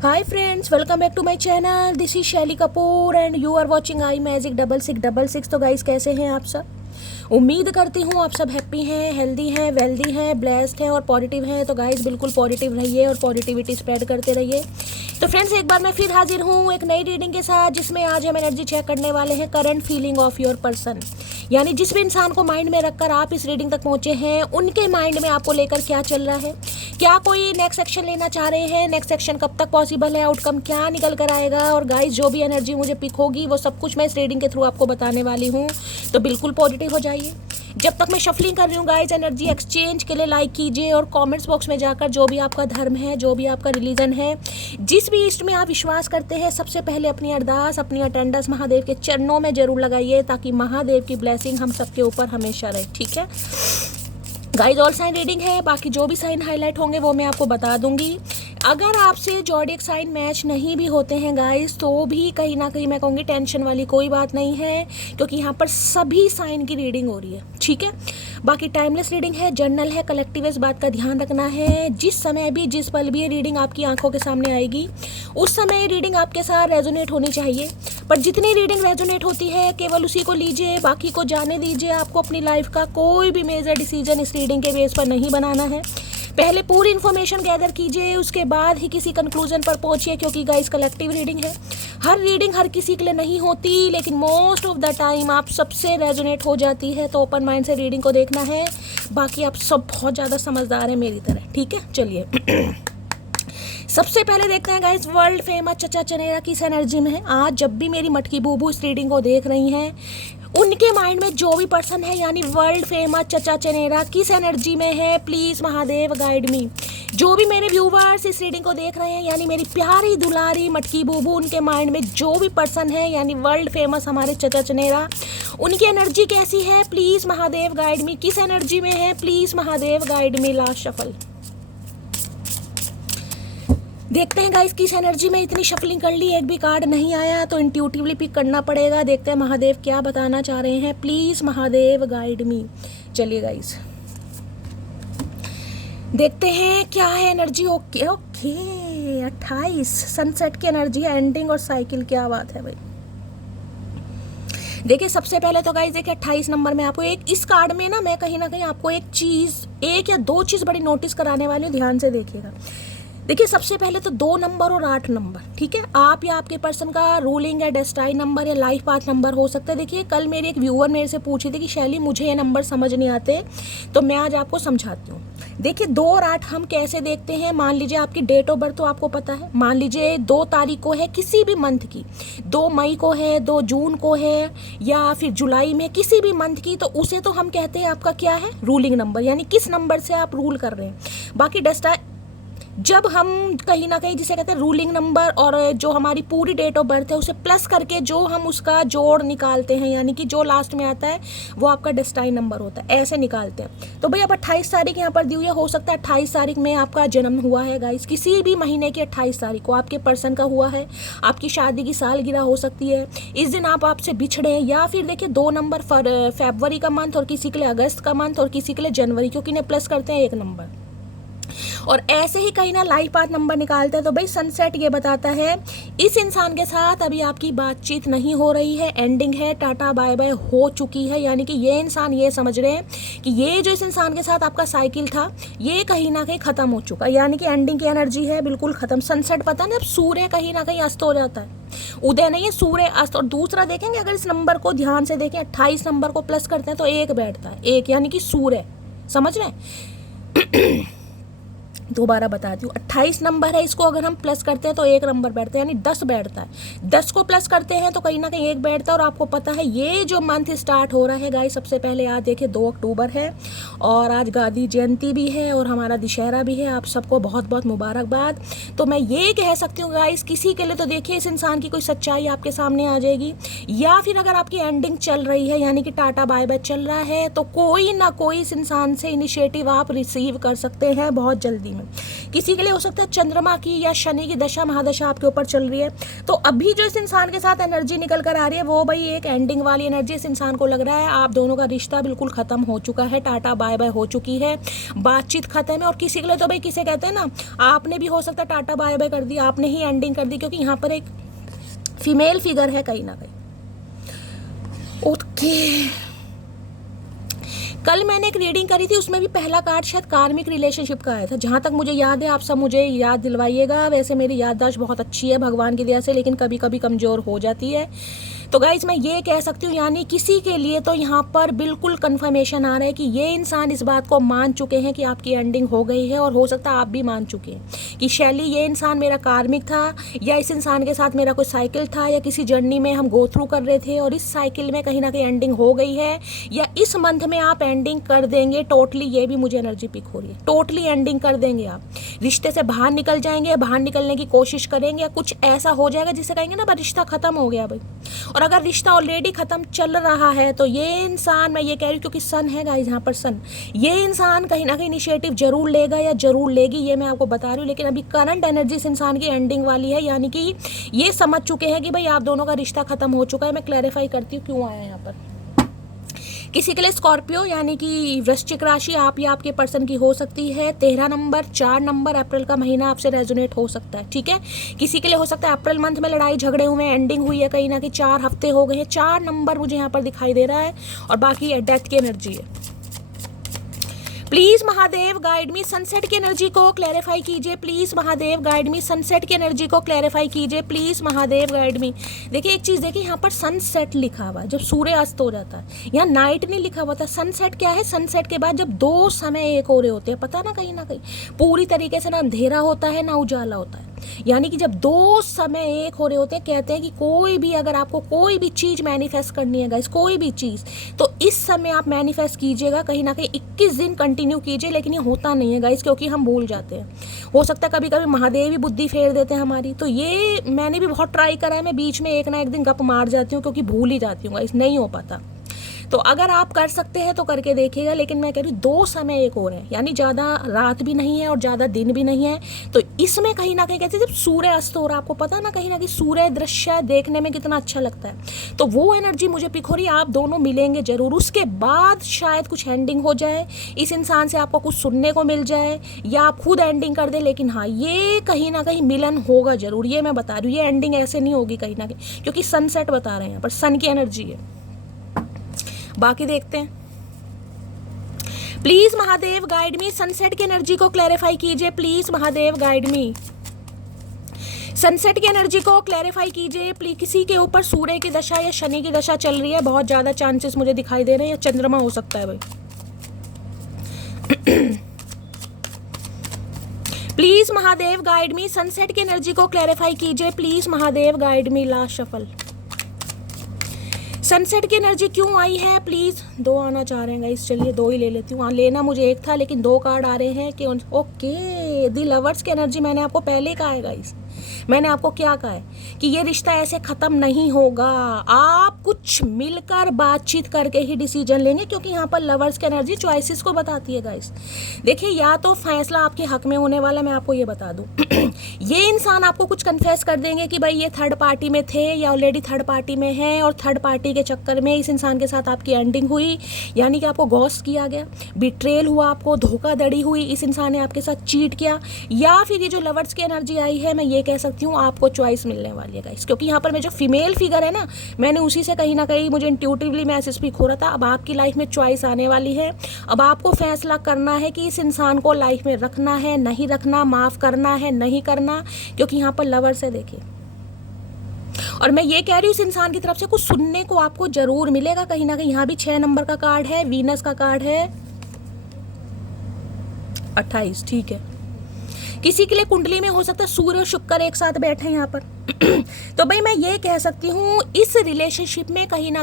Hi friends, welcome back to my channel. This is शैली Kapoor and you are watching I magic 6666। तो guys कैसे हैं आप सब? उम्मीद करती हूँ आप सब हैप्पी हैं, हेल्दी हैं, वेल्दी हैं, ब्लेस्ड हैं और पॉजिटिव हैं। तो गाइस बिल्कुल पॉजिटिव रहिए और पॉजिटिविटी स्प्रेड करते रहिए। तो फ्रेंड्स एक बार मैं फिर हाजिर हूँ एक नई रीडिंग के साथ, जिसमें आज हम एनर्जी चेक करने वाले हैं current feeling of your person. यानी जिस भी इंसान को माइंड में रखकर आप इस रीडिंग तक पहुंचे हैं, उनके माइंड में आपको लेकर क्या चल रहा है, क्या कोई नेक्स्ट एक्शन लेना चाह रहे हैं, नेक्स्ट एक्शन कब तक पॉसिबल है, आउटकम क्या निकल कर आएगा। और गाइस जो भी एनर्जी मुझे पिक होगी वो सब कुछ मैं इस रीडिंग के थ्रू आपको बताने वाली हूँ। तो बिल्कुल पॉजिटिव हो जाइए। जब तक मैं शफलिंग कर रही हूँ गाइस, एनर्जी एक्सचेंज के लिए लाइक कीजिए और कमेंट्स बॉक्स में जाकर जो भी आपका धर्म है, जो भी आपका रिलीजन है, जिस भी इष्ट में आप विश्वास करते हैं, सबसे पहले अपनी अरदास, अपनी अटेंडेंस महादेव के चरणों में जरूर लगाइए, ताकि महादेव की ब्लेसिंग हम सबके ऊपर हमेशा रहे। ठीक है गाइस, ऑल साइन रीडिंग है, बाकी जो भी साइन हाईलाइट होंगे वो मैं आपको बता दूंगी। अगर आपसे ज़ोडिएक साइन मैच नहीं भी होते हैं गाइस, तो भी कहीं ना कहीं मैं कहूँगी टेंशन वाली कोई बात नहीं है, क्योंकि यहाँ पर सभी साइन की रीडिंग हो रही है। ठीक है, बाकी टाइमलेस रीडिंग है, जर्नल है, कलेक्टिव, इस बात का ध्यान रखना है। जिस समय भी, जिस पल भी ये रीडिंग आपकी आंखों के सामने आएगी, उस समय ये रीडिंग आपके साथ रेजोनेट होनी चाहिए। पर जितनी रीडिंग रेजोनेट होती है केवल उसी को लीजिए, बाकी को जाने दीजिए। आपको अपनी लाइफ का कोई भी मेजर डिसीजन इस रीडिंग के बेस पर नहीं बनाना है। पहले पूरी इन्फॉर्मेशन गैदर कीजिए, उसके बाद ही किसी कंक्लूजन पर पहुंचिए, क्योंकि गाइस कलेक्टिव रीडिंग है। हर रीडिंग हर किसी के लिए नहीं होती, लेकिन मोस्ट ऑफ द टाइम आप सबसे रेजोनेट हो जाती है। तो ओपन माइंड से रीडिंग को देखना है। बाकी आप सब बहुत ज़्यादा समझदार हैं मेरी तरह। ठीक है, चलिए सबसे पहले देखते हैं गाइस, वर्ल्ड फेमस चचा चनेरा किस एनर्जी में है। आज जब भी मेरी मटकी बूबू इस रीडिंग को देख रही हैं, उनके माइंड में जो भी पर्सन है, यानी वर्ल्ड फेमस चचा चनेरा किस एनर्जी में है, प्लीज़ महादेव गाइड मी। जो भी मेरे व्यूवर्स इस रीडिंग को देख रहे हैं, यानी मेरी प्यारी दुलारी मटकी बूबू, उनके माइंड में जो भी पर्सन है, यानी वर्ल्ड फेमस हमारे चचा चनेरा, उनकी एनर्जी कैसी है, प्लीज़ महादेव गाइड मी। किस एनर्जी में है, please Mahadev guide me. Last shuffle देखते हैं गाइस, किस एनर्जी में। इतनी शफलिंग कर ली, एक भी कार्ड नहीं आया, तो इंट्यूटिवली पिक करना पड़ेगा। देखते हैं महादेव क्या बताना चाह रहे हैं, प्लीज़ महादेव गाइड मी। चलिए गाइस देखते हैं क्या है एनर्जी। ओके 28 सनसेट की एनर्जी है, एंडिंग और साइकिल। क्या बात है भाई। देखिए सबसे पहले तो गाइस देखिए 28 नंबर में आपको एक, इस कार्ड में ना मैं कहीं ना कहीं आपको एक चीज़, एक या दो चीज़ बड़ी नोटिस कराने वाली हूँ, ध्यान से देखिएगा। देखिए सबसे पहले तो 2 नंबर और 8 नंबर। ठीक है, आप या आपके पर्सन का रूलिंग या डेस्टाइन नंबर या लाइफ पाथ नंबर हो सकता है। देखिए कल मेरी एक व्यूअर मेरे से पूछी थी कि शैली मुझे ये नंबर समझ नहीं आते, तो मैं आज आपको समझाती हूँ। देखिए 2 और 8 हम कैसे देखते हैं। मान लीजिए आपकी डेट ऑफ बर्थ तो आपको पता है, मान लीजिए 2 तारीख को है किसी भी मंथ की, 2 मई को है, 2 जून को है, या फिर जुलाई में किसी भी मंथ की, तो उसे तो हम कहते हैं आपका क्या है, रूलिंग नंबर, यानी किस नंबर से आप रूल कर रहे हैं। बाकी डेस्टाइन, जब हम कहीं ना कहीं जिसे कहते हैं रूलिंग नंबर और जो हमारी पूरी डेट ऑफ बर्थ है उसे प्लस करके जो हम उसका जोड़ निकालते हैं, यानी कि जो लास्ट में आता है वो आपका डेस्टाइन नंबर होता है, ऐसे निकालते हैं। तो भाई अब 28 तारीख यहाँ पर दी हुई है, हो सकता है 28 तारीख में आपका जन्म हुआ है गाइस, किसी भी महीने की 28 तारीख को आपके पर्सन का हुआ है, आपकी शादी की सालगिरह हो सकती है, इस दिन आप आपसे बिछड़े हैं, या फिर देखिए 2 नंबर फरवरी का मंथ और किसी के लिए अगस्त का मंथ और किसी के लिए जनवरी, क्योंकि इन्हें प्लस करते हैं 1 नंबर। और ऐसे ही कहीं ना लाइफ पाथ नंबर निकालते हैं। तो भाई सनसेट ये बताता है इस इंसान के साथ अभी आपकी बातचीत नहीं हो रही है, एंडिंग है, टाटा बाय बाय हो चुकी है। यानी कि ये इंसान ये समझ रहे हैं कि ये जो इस इंसान के साथ आपका साइकिल था ये कहीं ना कहीं खत्म हो चुका, यानी कि एंडिंग की एनर्जी है, बिल्कुल खत्म। सनसेट पता ना, अब सूर्य कहीं ना कहीं अस्त हो जाता है, उदय नहीं है, सूर्य अस्त। और दूसरा देखेंगे अगर इस नंबर को ध्यान से देखें, 28 नंबर को प्लस करते हैं तो 1 बैठता है, 1 यानी कि सूर्य, समझ रहे हैं। दोबारा बताती हूँ, 28 नंबर है, इसको अगर हम प्लस करते हैं तो 1 नंबर बैठता है, यानी 10 बैठता है। 10 को प्लस करते हैं तो कहीं ना कहीं 1 बैठता है। और आपको पता है ये जो मंथ स्टार्ट हो रहा है गाइस, सबसे पहले आज देखिए 2 अक्टूबर है और आज गांधी जयंती भी है और हमारा दशहरा भी है। आप सबको बहुत बहुत मुबारकबाद। तो मैं ये कह सकती हूँ गाइस, किसी के लिए तो देखिए इस इंसान की कोई सच्चाई आपके सामने आ जाएगी, या फिर अगर आपकी एंडिंग चल रही है, यानी कि टाटा बाय बाय चल रहा है, तो कोई ना कोई इस इंसान से इनिशिएटिव आप रिसीव कर सकते हैं बहुत जल्दी में। में। किसी के लिए हो सकता है चंद्रमा की या शनि की दशा महादशा आपके ऊपर चल रही है, तो अभी जो इस इंसान के साथ एनर्जी निकल कर आ रही है वो भाई एक एंडिंग वाली एनर्जी। इस इंसान को लग रहा है आप दोनों का रिश्ता बिल्कुल खत्म हो चुका है, टाटा बाय बाय हो चुकी है, बातचीत खत्म है। और किसी के लिए तो भाई किसे कहते हैं ना, आपने भी हो सकता है टाटा बाय बाय कर दी, आपने ही एंडिंग कर दी, क्योंकि यहाँ पर एक फीमेल फिगर है कहीं ना कहीं। ओके, कल मैंने एक रीडिंग करी थी, उसमें भी पहला कार्ड शायद कार्मिक रिलेशनशिप का आया था, जहाँ तक मुझे याद है। आप सब मुझे याद दिलवाइएगा। वैसे मेरी याददाश्त बहुत अच्छी है भगवान की दया से, लेकिन कभी कभी कमज़ोर हो जाती है। तो गाइज मैं ये कह सकती हूँ, यानी किसी के लिए तो यहाँ पर बिल्कुल कंफर्मेशन आ रहा है कि ये इंसान इस बात को मान चुके हैं कि आपकी एंडिंग हो गई है, और हो सकता है आप भी मान चुके हैं कि शैली ये इंसान मेरा कार्मिक था, या इस इंसान के साथ मेरा कोई साइकिल था, या किसी जर्नी में हम गो थ्रू कर रहे थे और इस साइकिल में कहीं ना कहीं एंडिंग हो गई है, या इस मंथ में आप एंडिंग कर देंगे टोटली। ये भी मुझे एनर्जी पिक हो रही है, टोटली एंडिंग कर देंगे आप, रिश्ते से बाहर निकल जाएंगे, बाहर निकलने की कोशिश करेंगे, या कुछ ऐसा हो जाएगा जिसे कहेंगे ना रिश्ता खत्म हो गया भाई। और अगर रिश्ता ऑलरेडी खत्म चल रहा है तो ये इंसान, मैं ये कह रही हूँ क्योंकि सन है गाइस यहाँ पर सन, ये इंसान कहीं ना कहीं इनिशिएटिव जरूर लेगा या जरूर लेगी, ये मैं आपको बता रही हूँ। लेकिन अभी करंट एनर्जी इस इंसान की एंडिंग वाली है, यानी कि ये समझ चुके हैं कि भाई आप दोनों का रिश्ता खत्म हो चुका है। मैं क्लैरिफाई करती हूँ क्यों आया यहाँ पर। किसी के लिए स्कॉर्पियो यानी कि वृश्चिक राशि आप या आपके पर्सन की हो सकती है। 13 नंबर 4 नंबर अप्रैल का महीना आपसे रेजोनेट हो सकता है, ठीक है। किसी के लिए हो सकता है अप्रैल मंथ में लड़ाई झगड़े हुए, एंडिंग हुई है, कहीं ना कहीं 4 हफ्ते हो गए हैं। 4 नंबर मुझे यहाँ पर दिखाई दे रहा है, और बाकी डेथ की एनर्जी है। Please Mahadev guide me, sunset की एनर्जी को क्लैरिफाई कीजिए। Please Mahadev guide me, sunset की एनर्जी को क्लैरिफाई कीजिए। Please Mahadev guide me. देखिए एक चीज देखिए, यहाँ पर सनसेट लिखा हुआ है जब सूर्य अस्त हो जाता है, यहाँ नाइट नहीं लिखा हुआ था। सनसेट क्या है, सनसेट के बाद जब 2 समय एक हो रहे होते हैं, पता ना कहीं पूरी तरीके से ना अंधेरा होता है ना उजाला होता है, यानी कि जब 2 समय एक हो रहे होते हैं, कहते हैं कि कोई भी अगर आपको कोई भी चीज मैनिफेस्ट करनी है गाइस, कोई भी चीज, तो इस समय आप मैनिफेस्ट कीजिएगा, कहीं ना कहीं 21 दिन कंटिन्यू कीजिए। लेकिन ये होता नहीं है गाइस, क्योंकि हम भूल जाते हैं। हो सकता है कभी कभी महादेव ही बुद्धि फेर देते हैं हमारी, तो ये मैंने भी बहुत ट्राई करा है। मैं बीच में एक ना एक दिन गप मार जाती हूँ, क्योंकि भूल ही जाती हूँ गाइस, नहीं हो पाता। तो अगर आप कर सकते हैं तो करके देखिएगा। लेकिन मैं कह रही हूँ 2 समय एक और है, यानी ज़्यादा रात भी नहीं है और ज़्यादा दिन भी नहीं है। तो इसमें कहीं ना कहीं कहते हैं जब सूर्य अस्त हो रहा है, आपको पता ना कहीं सूर्य दृश्य देखने में कितना अच्छा लगता है, तो वो एनर्जी मुझे पिक हो रही है। आप दोनों मिलेंगे जरूर, उसके बाद शायद कुछ एंडिंग हो जाए, इस इंसान से आपको कुछ सुनने को मिल जाए, या आप खुद एंडिंग कर दे। लेकिन हाँ, ये कहीं ना कहीं मिलन होगा जरूर, ये मैं बता रही हूँ। ये एंडिंग ऐसे नहीं होगी कहीं ना कहीं, क्योंकि सनसेट बता रहे हैं यहाँ पर, सन की एनर्जी है। बाकी देखते हैं। Please Mahadev guide me, sunset की एनर्जी को क्लैरिफाई कीजिए। Please Mahadev guide me, sunset की एनर्जी को क्लैरिफाई कीजिए। प्लीज किसी के ऊपर सूर्य की दशा या शनि की दशा चल रही है, बहुत ज्यादा चांसेस मुझे दिखाई दे रहे हैं, या चंद्रमा हो सकता है भाई। Please Mahadev guide me, sunset की एनर्जी को क्लैरिफाई कीजिए। Please Mahadev guide me. Last shuffle, sunset की एनर्जी क्यों आई है प्लीज। 2 आना चाह रहे हैं गाइस, चलिए 2 ही ले लेती हूँ। लेना मुझे एक था, लेकिन 2 कार्ड आ रहे हैं कि ओके। दी लवर्स की एनर्जी मैंने आपको पहले कहा है गाइस, मैंने आपको क्या कहा है कि ये रिश्ता ऐसे खत्म नहीं होगा, आप कुछ मिलकर बातचीत करके ही डिसीजन लेंगे, क्योंकि यहाँ पर लवर्स की एनर्जी चॉइसेस को बताती है गाइस। देखिए, या तो फैसला आपके हक में होने वाला, मैं आपको ये बता दूं ये इंसान आपको कुछ कन्फेस कर देंगे कि भाई ये थर्ड पार्टी में थे या ऑलरेडी थर्ड पार्टी में है, और थर्ड पार्टी के चक्कर में इस इंसान के साथ आपकी एंडिंग हुई, यानी कि आपको गॉस्ट किया गया, बिट्रेल हुआ, आपको धोखाधड़ी हुई, इस इंसान ने आपके साथ चीट किया। या फिर ये जो लवर्स की एनर्जी आई है, मैं ये कह सकती हूँ आपको चॉइस मिलने वाली है गाइस, क्योंकि यहाँ पर मैं जो फीमेल फिगर है ना, मैंने उसी से कहीं ना कहीं मुझे इंट्यूटिवली मैसेज स्पीक हो रहा था। अब आपकी लाइफ में चॉइस आने वाली है, अब आपको फैसला करना है कि इस इंसान को लाइफ में रखना है नहीं रखना, माफ करना है नहीं करना, क्योंकि यहाँ पर लवर्स है देखिए। और मैं ये कह रही हूँ इस इंसान की तरफ से कुछ सुनने को आपको जरूर मिलेगा कहीं ना कहीं। यहाँ भी 6 नंबर का कार्ड है, वीनस का कार्ड है 28, ठीक है। किसी के लिए कुंडली में हो सकता है सूर्य और शुक्र एक साथ बैठे हैं यहाँ पर, तो भाई मैं ये कह सकती हूँ इस रिलेशनशिप में कहीं ना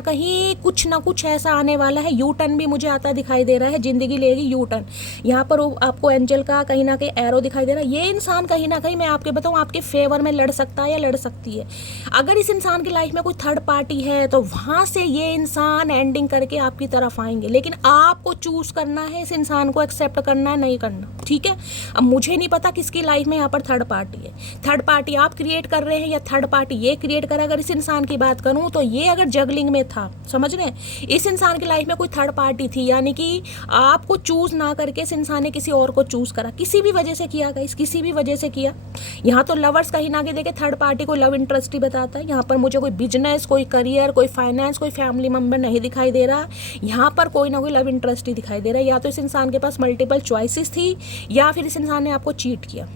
कुछ ऐसा आने वाला है। यू टर्न भी मुझे आता दिखाई दे रहा है, जिंदगी लेगी यू टर्न। यहाँ पर आपको एंजल का कहीं ना कहीं एरो दिखाई दे रहा है। ये इंसान कहीं ना कहीं मैं आपके बताऊँ आपके फेवर में लड़ सकता है या लड़ सकती है। अगर इस इंसान की लाइफ में कोई थर्ड पार्टी है तो वहाँ से ये इंसान एंडिंग करके आपकी तरफ आएंगे, लेकिन आपको चूज करना है इस इंसान को एक्सेप्ट करना है नहीं करना, ठीक है। अब मुझे नहीं पता किसकी लाइफ में यहाँ पर थर्ड पार्टी है, थर्ड पार्टी आप क्रिएट कर रहे हैं या थर्ड पार्टी ये क्रिएट करा। अगर इस इंसान की बात करूं तो ये अगर जगलिंग में था, समझ रहे हैं, इस इंसान की लाइफ में कोई थर्ड पार्टी थी, यानी कि आपको चूज ना करके इस इंसान ने किसी और को चूज करा, किसी भी वजह से किया गाइस, किसी भी वजह से किया। यहाँ तो लवर्स कहीं ना कहीं देखे थर्ड पार्टी को लव इंटरेस्ट ही बताता है। यहाँ पर मुझे कोई बिजनेस, कोई करियर, कोई फाइनेंस, कोई फैमिली मेंबर नहीं दिखाई दे रहा। यहाँ पर कोई ना कोई लव इंटरेस्ट ही दिखाई दे रहा है। या तो इस इंसान के पास मल्टीपल चॉइसेस थी या फिर इस इंसान ने आपको चीट किया,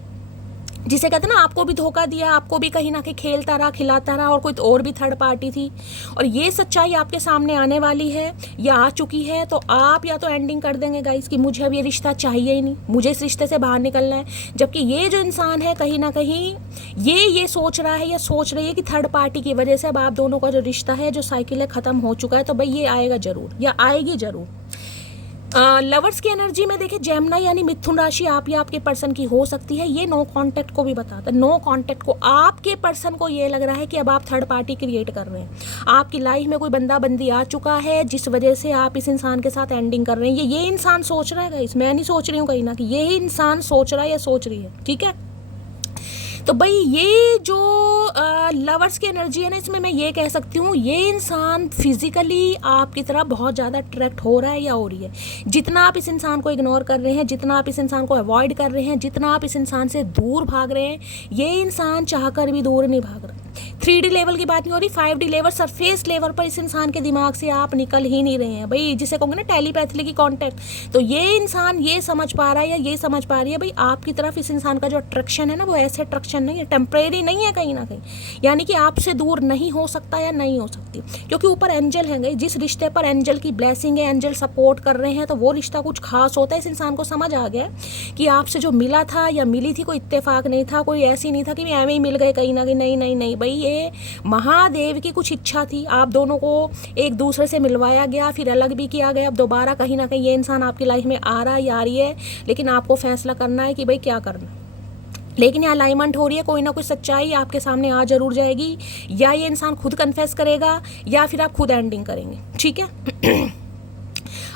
जिसे कहते हैं ना आपको भी धोखा दिया, आपको भी कहीं ना कहीं खेलता रहा, खिलाता रहा, और कोई और भी थर्ड पार्टी थी। और ये सच्चाई आपके सामने आने वाली है या आ चुकी है, तो आप या तो एंडिंग कर देंगे गाइस कि मुझे अब ये रिश्ता चाहिए ही नहीं, मुझे इस रिश्ते से बाहर निकलना है। जबकि ये जो इंसान है कहीं ना कहीं ये सोच रहा है या सोच रही है कि थर्ड पार्टी की वजह से अब आप दोनों का जो रिश्ता है, जो साइकिल है, ख़त्म हो चुका है। तो भाई ये आएगा ज़रूर या आएगी ज़रूर। लवर्स की एनर्जी में देखिए जेमिनी यानी मिथुन राशि आप या आपके पर्सन की हो सकती है। ये नो कांटेक्ट को भी बताता है। नो कांटेक्ट को आपके पर्सन को ये लग रहा है कि अब आप थर्ड पार्टी क्रिएट कर रहे हैं, आपकी लाइफ में कोई बंदा बंदी आ चुका है जिस वजह से आप इस इंसान के साथ एंडिंग कर रहे हैं। ये इंसान सोच रहा है गाइस, मैं नहीं सोच रही हूँ कहीं ना कहीं, यही इंसान सोच रहा है या सोच रही है, ठीक है। तो भाई ये जो लवर्स की एनर्जी है ना, इसमें मैं ये कह सकती हूँ ये इंसान फिजिकली आपकी तरह बहुत ज़्यादा अट्रैक्ट हो रहा है या हो रही है। जितना आप इस इंसान को इग्नोर कर रहे हैं, जितना आप इस इंसान को अवॉइड कर रहे हैं, जितना आप इस इंसान से दूर भाग रहे हैं, ये इंसान चाहकर भी दूर नहीं भाग रहा। 3D लेवल की बात नहीं हो रही, 5D लेवल, सरफेस लेवल पर इस इंसान के दिमाग से आप निकल ही नहीं रहे हैं भाई, जिसे कहोगे ना टेलीपैथी की कॉन्टैक्ट। तो ये इंसान ये समझ पा रहा है या ये समझ पा रही है भाई आपकी तरफ इस इंसान का जो अट्रैक्शन है ना, वो ऐसे अट्रैक्शन नहीं है, टेम्परेरी नहीं है कहीं ना कहीं, यानी कि आपसे दूर नहीं हो सकता या नहीं हो सकती, क्योंकि ऊपर एंजल है गई। जिस रिश्ते पर एंजल की ब्लेसिंग है, एंजल सपोर्ट कर रहे हैं, तो वो रिश्ता कुछ खास होता है। इस इंसान को समझ आ गया कि आपसे जो मिला था या मिली थी कोई इत्तेफाक नहीं था, कोई ऐसी नहीं था कि एवं ही मिल गए कहीं ना कहीं, नहीं नहीं नहीं भाई, ये महादेव की कुछ इच्छा थी, आप दोनों को एक दूसरे से मिलवाया गया, फिर अलग भी किया गया। अब दोबारा कहीं ना कहीं ये इंसान आपकी लाइफ में आ रहा है या आ रही है, लेकिन आपको फैसला करना है कि भाई क्या करना। लेकिन यहाँ अलाइनमेंट हो रही है, कोई ना कोई सच्चाई आपके सामने आ जरूर जाएगी, या ये इंसान खुद कन्फेस करेगा या फिर आप खुद एंडिंग करेंगे, ठीक है।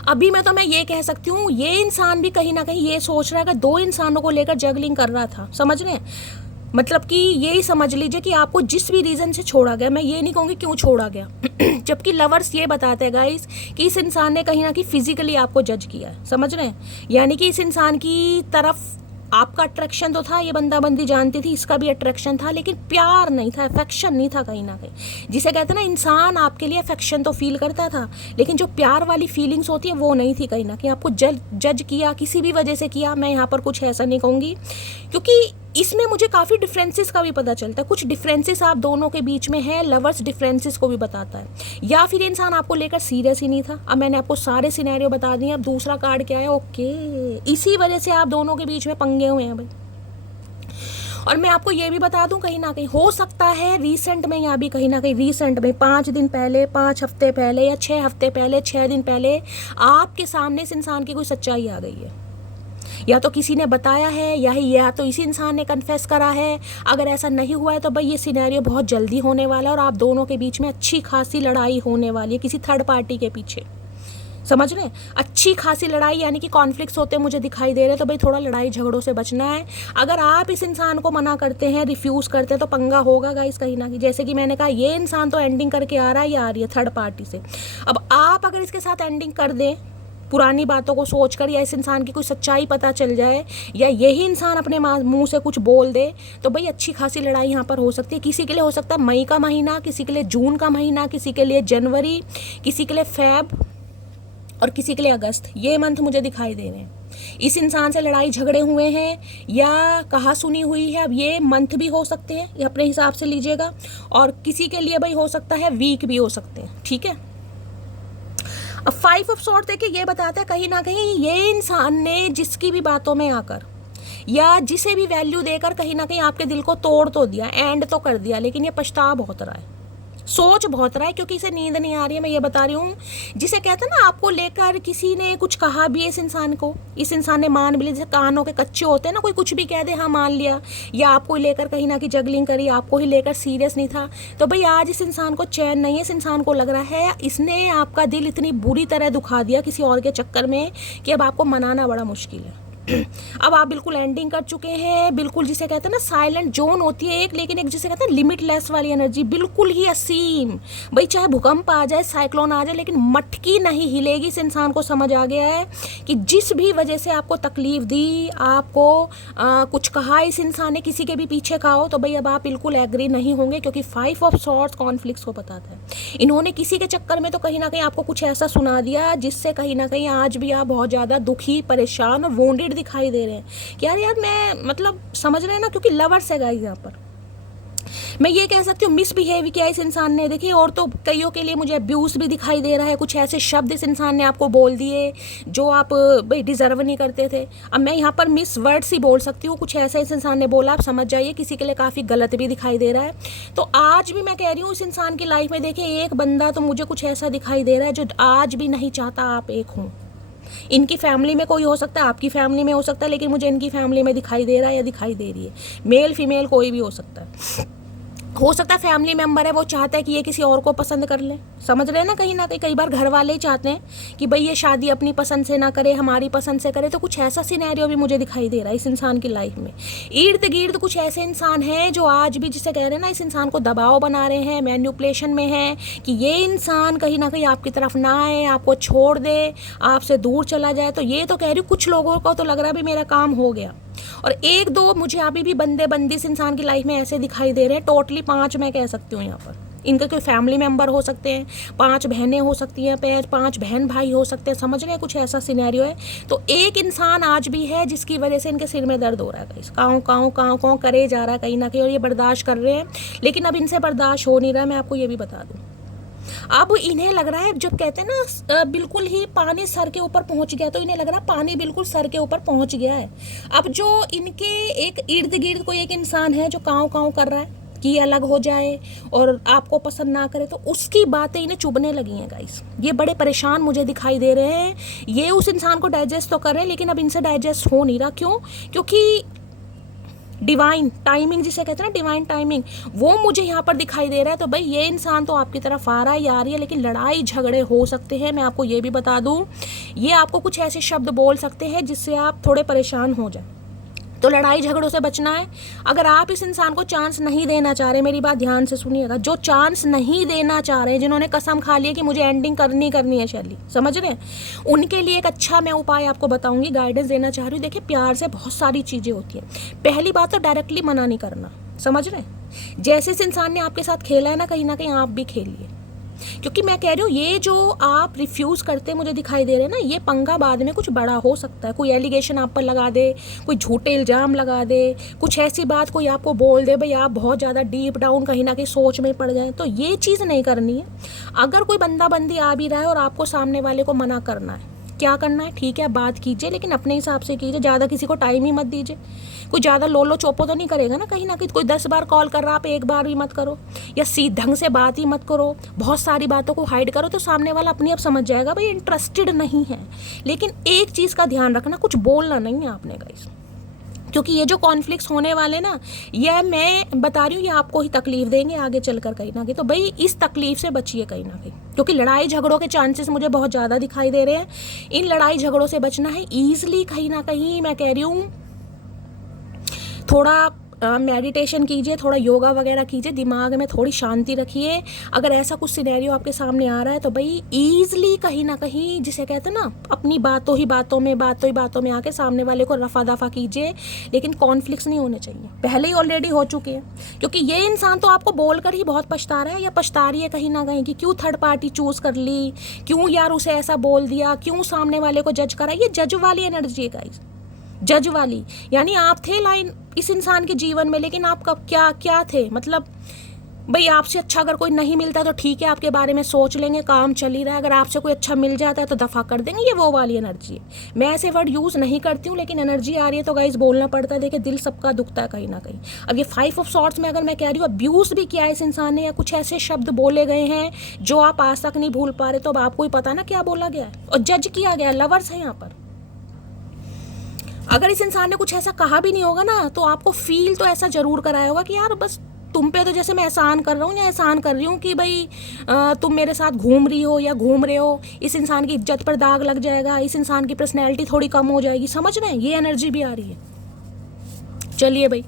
अभी मैं ये कह सकती हूँ ये इंसान भी कहीं ना कहीं ये सोच रहा है कि दो इंसानों को लेकर जगलिंग कर रहा था, समझ रहे हैं। मतलब कि यही समझ लीजिए कि आपको जिस भी रीज़न से छोड़ा गया, मैं ये नहीं कहूँगी क्यों छोड़ा गया जबकि लवर्स ये बताते हैं गाइस कि इस इंसान ने कहीं ना कहीं फिजिकली आपको जज किया है, समझ रहे हैं। यानी कि इस इंसान की तरफ आपका अट्रैक्शन तो था, ये बंदा बंदी जानती थी, इसका भी अट्रैक्शन था, लेकिन प्यार नहीं था, अफेक्शन नहीं था कहीं ना कहीं। जिसे कहते हैं ना इंसान आपके लिए अफेक्शन तो फील करता था, लेकिन जो प्यार वाली फीलिंग्स होती है वो नहीं थी कहीं ना कहीं। आपको जज किया, किसी भी वजह से किया, मैं यहाँ पर कुछ ऐसा नहीं कहूँगी, क्योंकि इसमें मुझे काफ़ी डिफरेंसेस का भी पता चलता है। कुछ डिफरेंसेस आप दोनों के बीच में है, लवर्स डिफरेंसेस को भी बताता है, या फिर इंसान आपको लेकर सीरियस ही नहीं था। अब मैंने आपको सारे सिनेरियो बता दिए। अब दूसरा कार्ड क्या है, ओके, इसी वजह से आप दोनों के बीच में पंगे हुए हैं भाई। और मैं आपको ये भी बता दूं कहीं ना कहीं हो सकता है रिसेंट में, या भी कहीं ना कहीं रिसेंट में 5 दिन पहले, 5 हफ्ते पहले या 6 हफ्ते पहले, 6 दिन पहले आपके सामने इस इंसान की कोई सच्चाई आ गई है, या तो किसी ने बताया है या तो इसी इंसान ने कन्फेस करा है। अगर ऐसा नहीं हुआ है तो भाई ये सिनेरियो बहुत जल्दी होने वाला है और आप दोनों के बीच में अच्छी खासी लड़ाई होने वाली है किसी थर्ड पार्टी के पीछे, समझ रहे हैं। अच्छी खासी लड़ाई यानी कि कॉन्फ्लिक्ट्स होते मुझे दिखाई दे रहे, तो भाई थोड़ा लड़ाई झगड़ों से बचना है। अगर आप इस इंसान को मना करते हैं, रिफ्यूज़ करते हैं, तो पंगा होगा गाइस कहीं ना कहीं। जैसे कि मैंने कहा ये इंसान तो एंडिंग करके आ रहा है या आ रही है थर्ड पार्टी से। अब आप अगर इसके साथ एंडिंग कर दें पुरानी बातों को सोचकर, या इस इंसान की कोई सच्चाई पता चल जाए, या यही इंसान अपने मुंह से कुछ बोल दे, तो भाई अच्छी खासी लड़ाई यहाँ पर हो सकती है। किसी के लिए हो सकता है मई का महीना, किसी के लिए जून का महीना, किसी के लिए जनवरी, किसी के लिए फेब और किसी के लिए अगस्त। ये मंथ मुझे दिखाई दे रहे हैं। इस इंसान से लड़ाई झगड़े हुए हैं या कहा सुनी हुई है। अब ये मंथ भी हो सकते हैं, ये अपने हिसाब से लीजिएगा। और किसी के लिए भाई हो सकता है वीक भी हो सकते हैं, ठीक है। अब 5 ऑफ सॉर्ड देखिए ये बताता है कहीं ना कहीं ये इंसान ने जिसकी भी बातों में आकर या जिसे भी वैल्यू देकर कहीं ना कहीं आपके दिल को तोड़ तो दिया, एंड तो कर दिया, लेकिन ये पछता बहुत रहा है, सोच बहुत रहा है, क्योंकि इसे नींद नहीं आ रही है। मैं ये बता रही हूँ, जिसे कहते हैं ना, आपको लेकर किसी ने कुछ कहा भी है इस इंसान को, इस इंसान ने मान भी लिया, जैसे कानों के कच्चे होते हैं ना, कोई कुछ भी कह दे हाँ मान लिया, या आपको लेकर कहीं ना कहीं जगलिंग करी, आपको ही लेकर सीरियस नहीं था, तो भाई आज इस इंसान को चैन नहीं है। इस इंसान को लग रहा है इसने आपका दिल इतनी बुरी तरह दुखा दिया किसी और के चक्कर में कि अब आपको मनाना बड़ा मुश्किल है। अब आप बिल्कुल एंडिंग कर चुके हैं, बिल्कुल जिसे कहते हैं ना साइलेंट जोन होती है एक, लेकिन एक जिसे कहते हैं लिमिटलेस वाली एनर्जी, बिल्कुल ही असीम। भाई चाहे भूकंप आ जाए, साइक्लोन आ जाए, लेकिन मटकी नहीं हिलेगी। इस इंसान को समझ आ गया है कि जिस भी वजह से आपको तकलीफ दी, आपको कुछ कहा इस इंसान ने, किसी के भी पीछे कहा हो, तो भाई अब आप बिल्कुल एग्री नहीं होंगे, क्योंकि 5 ऑफ सॉर्ड्स कॉन्फ्लिक्ट्स को बताता है। इन्होंने किसी के चक्कर में तो कहीं ना कहीं आपको कुछ ऐसा सुना दिया जिससे कहीं ना कहीं आज भी आप बहुत ज़्यादा दुखी, परेशान और वोंडेड दिखाई दे रहे हैं कि यार मैं मतलब समझ रहे हैं ना, क्योंकि लवर्स है गाइस यहाँ पर। मैं ये कह सकती हूँ मिसबिहेव किया इस इंसान ने, देखिए, और तो कईयों के लिए मुझे अब्यूज़ भी दिखाई दे रहा है, कुछ ऐसे शब्द इस इंसान ने आपको बोल दिए जो आप भाई डिजर्व नहीं करते थे। अब मैं यहाँ पर मिस वर्ड्स ही बोल सकती हूँ, कुछ ऐसा इस इंसान ने बोला, आप समझ जाइए, किसी के लिए काफ़ी गलत भी दिखाई दे रहा है। तो आज भी मैं कह रही हूँ इस इंसान की लाइफ में देखिए एक बंदा तो मुझे कुछ ऐसा दिखाई दे रहा है जो आज भी नहीं चाहता आप एक हों। इनकी फैमिली में कोई हो सकता है, आपकी फैमिली में हो सकता है, लेकिन मुझे इनकी फैमिली में दिखाई दे रहा है या दिखाई दे रही है, मेल फीमेल कोई भी हो सकता है। हो सकता है फैमिली मेंबर है, वो चाहता है कि ये किसी और को पसंद कर ले, समझ रहे हैं ना, कहीं ना कहीं कई बार घर वाले ही चाहते हैं कि भाई ये शादी अपनी पसंद से ना करे, हमारी पसंद से करे। तो कुछ ऐसा सिनेरियो भी मुझे दिखाई दे रहा है इस इंसान की लाइफ में। इर्द गिर्द कुछ ऐसे इंसान हैं जो आज भी जिसे कह रहे हैं ना, इस इंसान को दबाव बना रहे हैं, मैन्युपुलेशन में है कि ये इंसान कहीं ना कहीं आपकी तरफ ना आए, आपको छोड़ दे, आपसे दूर चला जाए। तो ये तो कह रही हूँ कुछ लोगों को तो लग रहा है भी मेरा काम हो गया, और एक दो मुझे अभी भी बंदे बंदी इस इंसान की लाइफ में ऐसे दिखाई दे रहे हैं। टोटली 5 मैं कह सकती हूँ यहाँ पर। इनके कोई फैमिली मेंबर हो सकते हैं, 5 बहनें हो सकती हैं, 5 बहन भाई हो सकते हैं, समझ रहे हैं, कुछ ऐसा सिनेरियो है। तो एक इंसान आज भी है जिसकी वजह से इनके सिर में दर्द हो रहा है, काँव काँव काँव काँव करे जा रहा है कहीं ना कहीं, और ये बर्दाश्त कर रहे हैं, लेकिन अब इनसे बर्दाश्त हो नहीं रहा है। मैं आपको ये भी बता दूँ, अब इन्हें लग रहा है, जब कहते हैं ना बिल्कुल ही पानी सर के ऊपर पहुंच गया, तो इन्हें लग रहा है पानी बिल्कुल सर के ऊपर पहुंच गया है। अब जो इनके एक इर्द गिर्द कोई एक इंसान है जो काँव काँव कर रहा है कि अलग हो जाए और आपको पसंद ना करे, तो उसकी बातें इन्हें चुभने लगी हैं गाइस। ये बड़े परेशान मुझे दिखाई दे रहे हैं। ये उस इंसान को डाइजेस्ट तो कर रहे हैं, लेकिन अब इनसे डाइजेस्ट हो नहीं रहा। क्यों? क्योंकि डिवाइन टाइमिंग जिसे कहते हैं ना, डिवाइन टाइमिंग, वो मुझे यहाँ पर दिखाई दे रहा है। तो भाई ये इंसान तो आपकी तरफ आ रहा है या आ रही है, लेकिन लड़ाई झगड़े हो सकते हैं। मैं आपको ये भी बता दूँ, ये आपको कुछ ऐसे शब्द बोल सकते हैं जिससे आप थोड़े परेशान हो जाए। तो लड़ाई झगड़ों से बचना है। अगर आप इस इंसान को चांस नहीं देना चाह रहे, मेरी बात ध्यान से सुनिएगा, जो चांस नहीं देना चाह रहे, जिन्होंने कसम खा ली है कि मुझे एंडिंग करनी है शैली, समझ रहे हैं, उनके लिए एक अच्छा मैं उपाय आपको बताऊंगी, गाइडेंस देना चाह रही हूँ। देखिए, प्यार से बहुत सारी चीज़ें होती हैं। पहली बात तो डायरेक्टली मना नहीं करना, समझ रहे हैं। जैसे इस इंसान ने आपके साथ खेला है ना, कहीं ना कहीं आप भी खेलिए, क्योंकि मैं कह रही हूँ ये जो आप रिफ्यूज़ करते मुझे दिखाई दे रहे हैं ना, ये पंगा बाद में कुछ बड़ा हो सकता है। कोई एलिगेशन आप पर लगा दे, कोई झूठे इल्ज़ाम लगा दे, कुछ ऐसी बात कोई आपको बोल दे, भाई आप बहुत ज़्यादा डीप डाउन कहीं ना कहीं सोच में पड़ जाए। तो ये चीज़ नहीं करनी है। अगर कोई बंदा बंदी आ भी रहा है और आपको सामने वाले को मना करना है, क्या करना है, ठीक है बात कीजिए, लेकिन अपने हिसाब से कीजिए, ज़्यादा किसी को टाइम ही मत दीजिए। कोई ज़्यादा लोलो चोपो तो नहीं करेगा ना, कहीं ना कहीं कोई 10 बार कॉल कर रहा, आप एक बार भी मत करो, या सीध ढंग से बात ही मत करो, बहुत सारी बातों को हाइड करो, तो सामने वाला अपने आप समझ जाएगा भाई इंटरेस्टेड नहीं है। लेकिन एक चीज़ का ध्यान रखना, कुछ बोलना नहीं है आपने गाइस, क्योंकि ये जो कॉन्फ्लिक्ट्स होने वाले ना, ये मैं बता रही हूँ, ये आपको ही तकलीफ देंगे आगे चलकर कहीं ना कहीं। तो भाई इस तकलीफ से बचिए कहीं ना कहीं, क्योंकि लड़ाई झगड़ों के चांसेस मुझे बहुत ज़्यादा दिखाई दे रहे हैं। इन लड़ाई झगड़ों से बचना है ईजिली। कहीं ना कहीं मैं कह रही हूँ थोड़ा मेडिटेशन कीजिए, थोड़ा योगा वगैरह कीजिए, दिमाग में थोड़ी शांति रखिए। अगर ऐसा कुछ सिनेरियो आपके सामने आ रहा है तो भाई ईजिली कहीं ना कहीं जिसे कहते हैं ना, अपनी बातों ही बातों में आके सामने वाले को रफा दफा कीजिए, लेकिन कॉन्फ्लिक्ट्स नहीं होने चाहिए। पहले ही ऑलरेडी हो चुके हैं, क्योंकि ये इंसान तो आपको बोलकर ही बहुत पछता रहा है या पछता रही है कहीं ना कहीं कि क्यों थर्ड पार्टी चूज कर ली, क्यों यार उसे ऐसा बोल दिया, क्यों सामने वाले को जज करा। ये जज वाली एनर्जी है गाइस, जज वाली, यानी आप थे लाइन इस इंसान के जीवन में, लेकिन आप कब क्या थे, मतलब भाई आपसे अच्छा अगर कोई नहीं मिलता तो ठीक है, आपके बारे में सोच लेंगे, काम चल ही रहा है। अगर आपसे कोई अच्छा मिल जाता है तो दफ़ा कर देंगे, ये वो वाली एनर्जी है। मैं ऐसे वर्ड यूज़ नहीं करती हूँ, लेकिन एनर्जी आ रही है तो गाइस बोलना पड़ता है। देखिए दिल सबका दुखता है कहीं ना कहीं। अब ये 5 ऑफ सॉर्ड्स में अगर मैं कह रही हूँ अब्यूज़ भी किया है इस इंसान ने, या कुछ ऐसे शब्द बोले गए हैं जो आप आज तक नहीं भूल पा रहे, तो अब आपको ही पता ना क्या बोला गया है और जज किया गया। लवर्स है यहाँ पर। अगर इस इंसान ने कुछ ऐसा कहा भी नहीं होगा ना, तो आपको फील तो ऐसा जरूर कराया होगा कि यार बस तुम पे तो जैसे मैं एहसान कर रहा हूँ या एहसान कर रही हूँ कि भाई तुम मेरे साथ घूम रही हो या घूम रहे हो, इस इंसान की इज्जत पर दाग लग जाएगा, इस इंसान की पर्सनैलिटी थोड़ी कम हो जाएगी। समझ रहे हैं, ये एनर्जी भी आ रही है। चलिए भाई,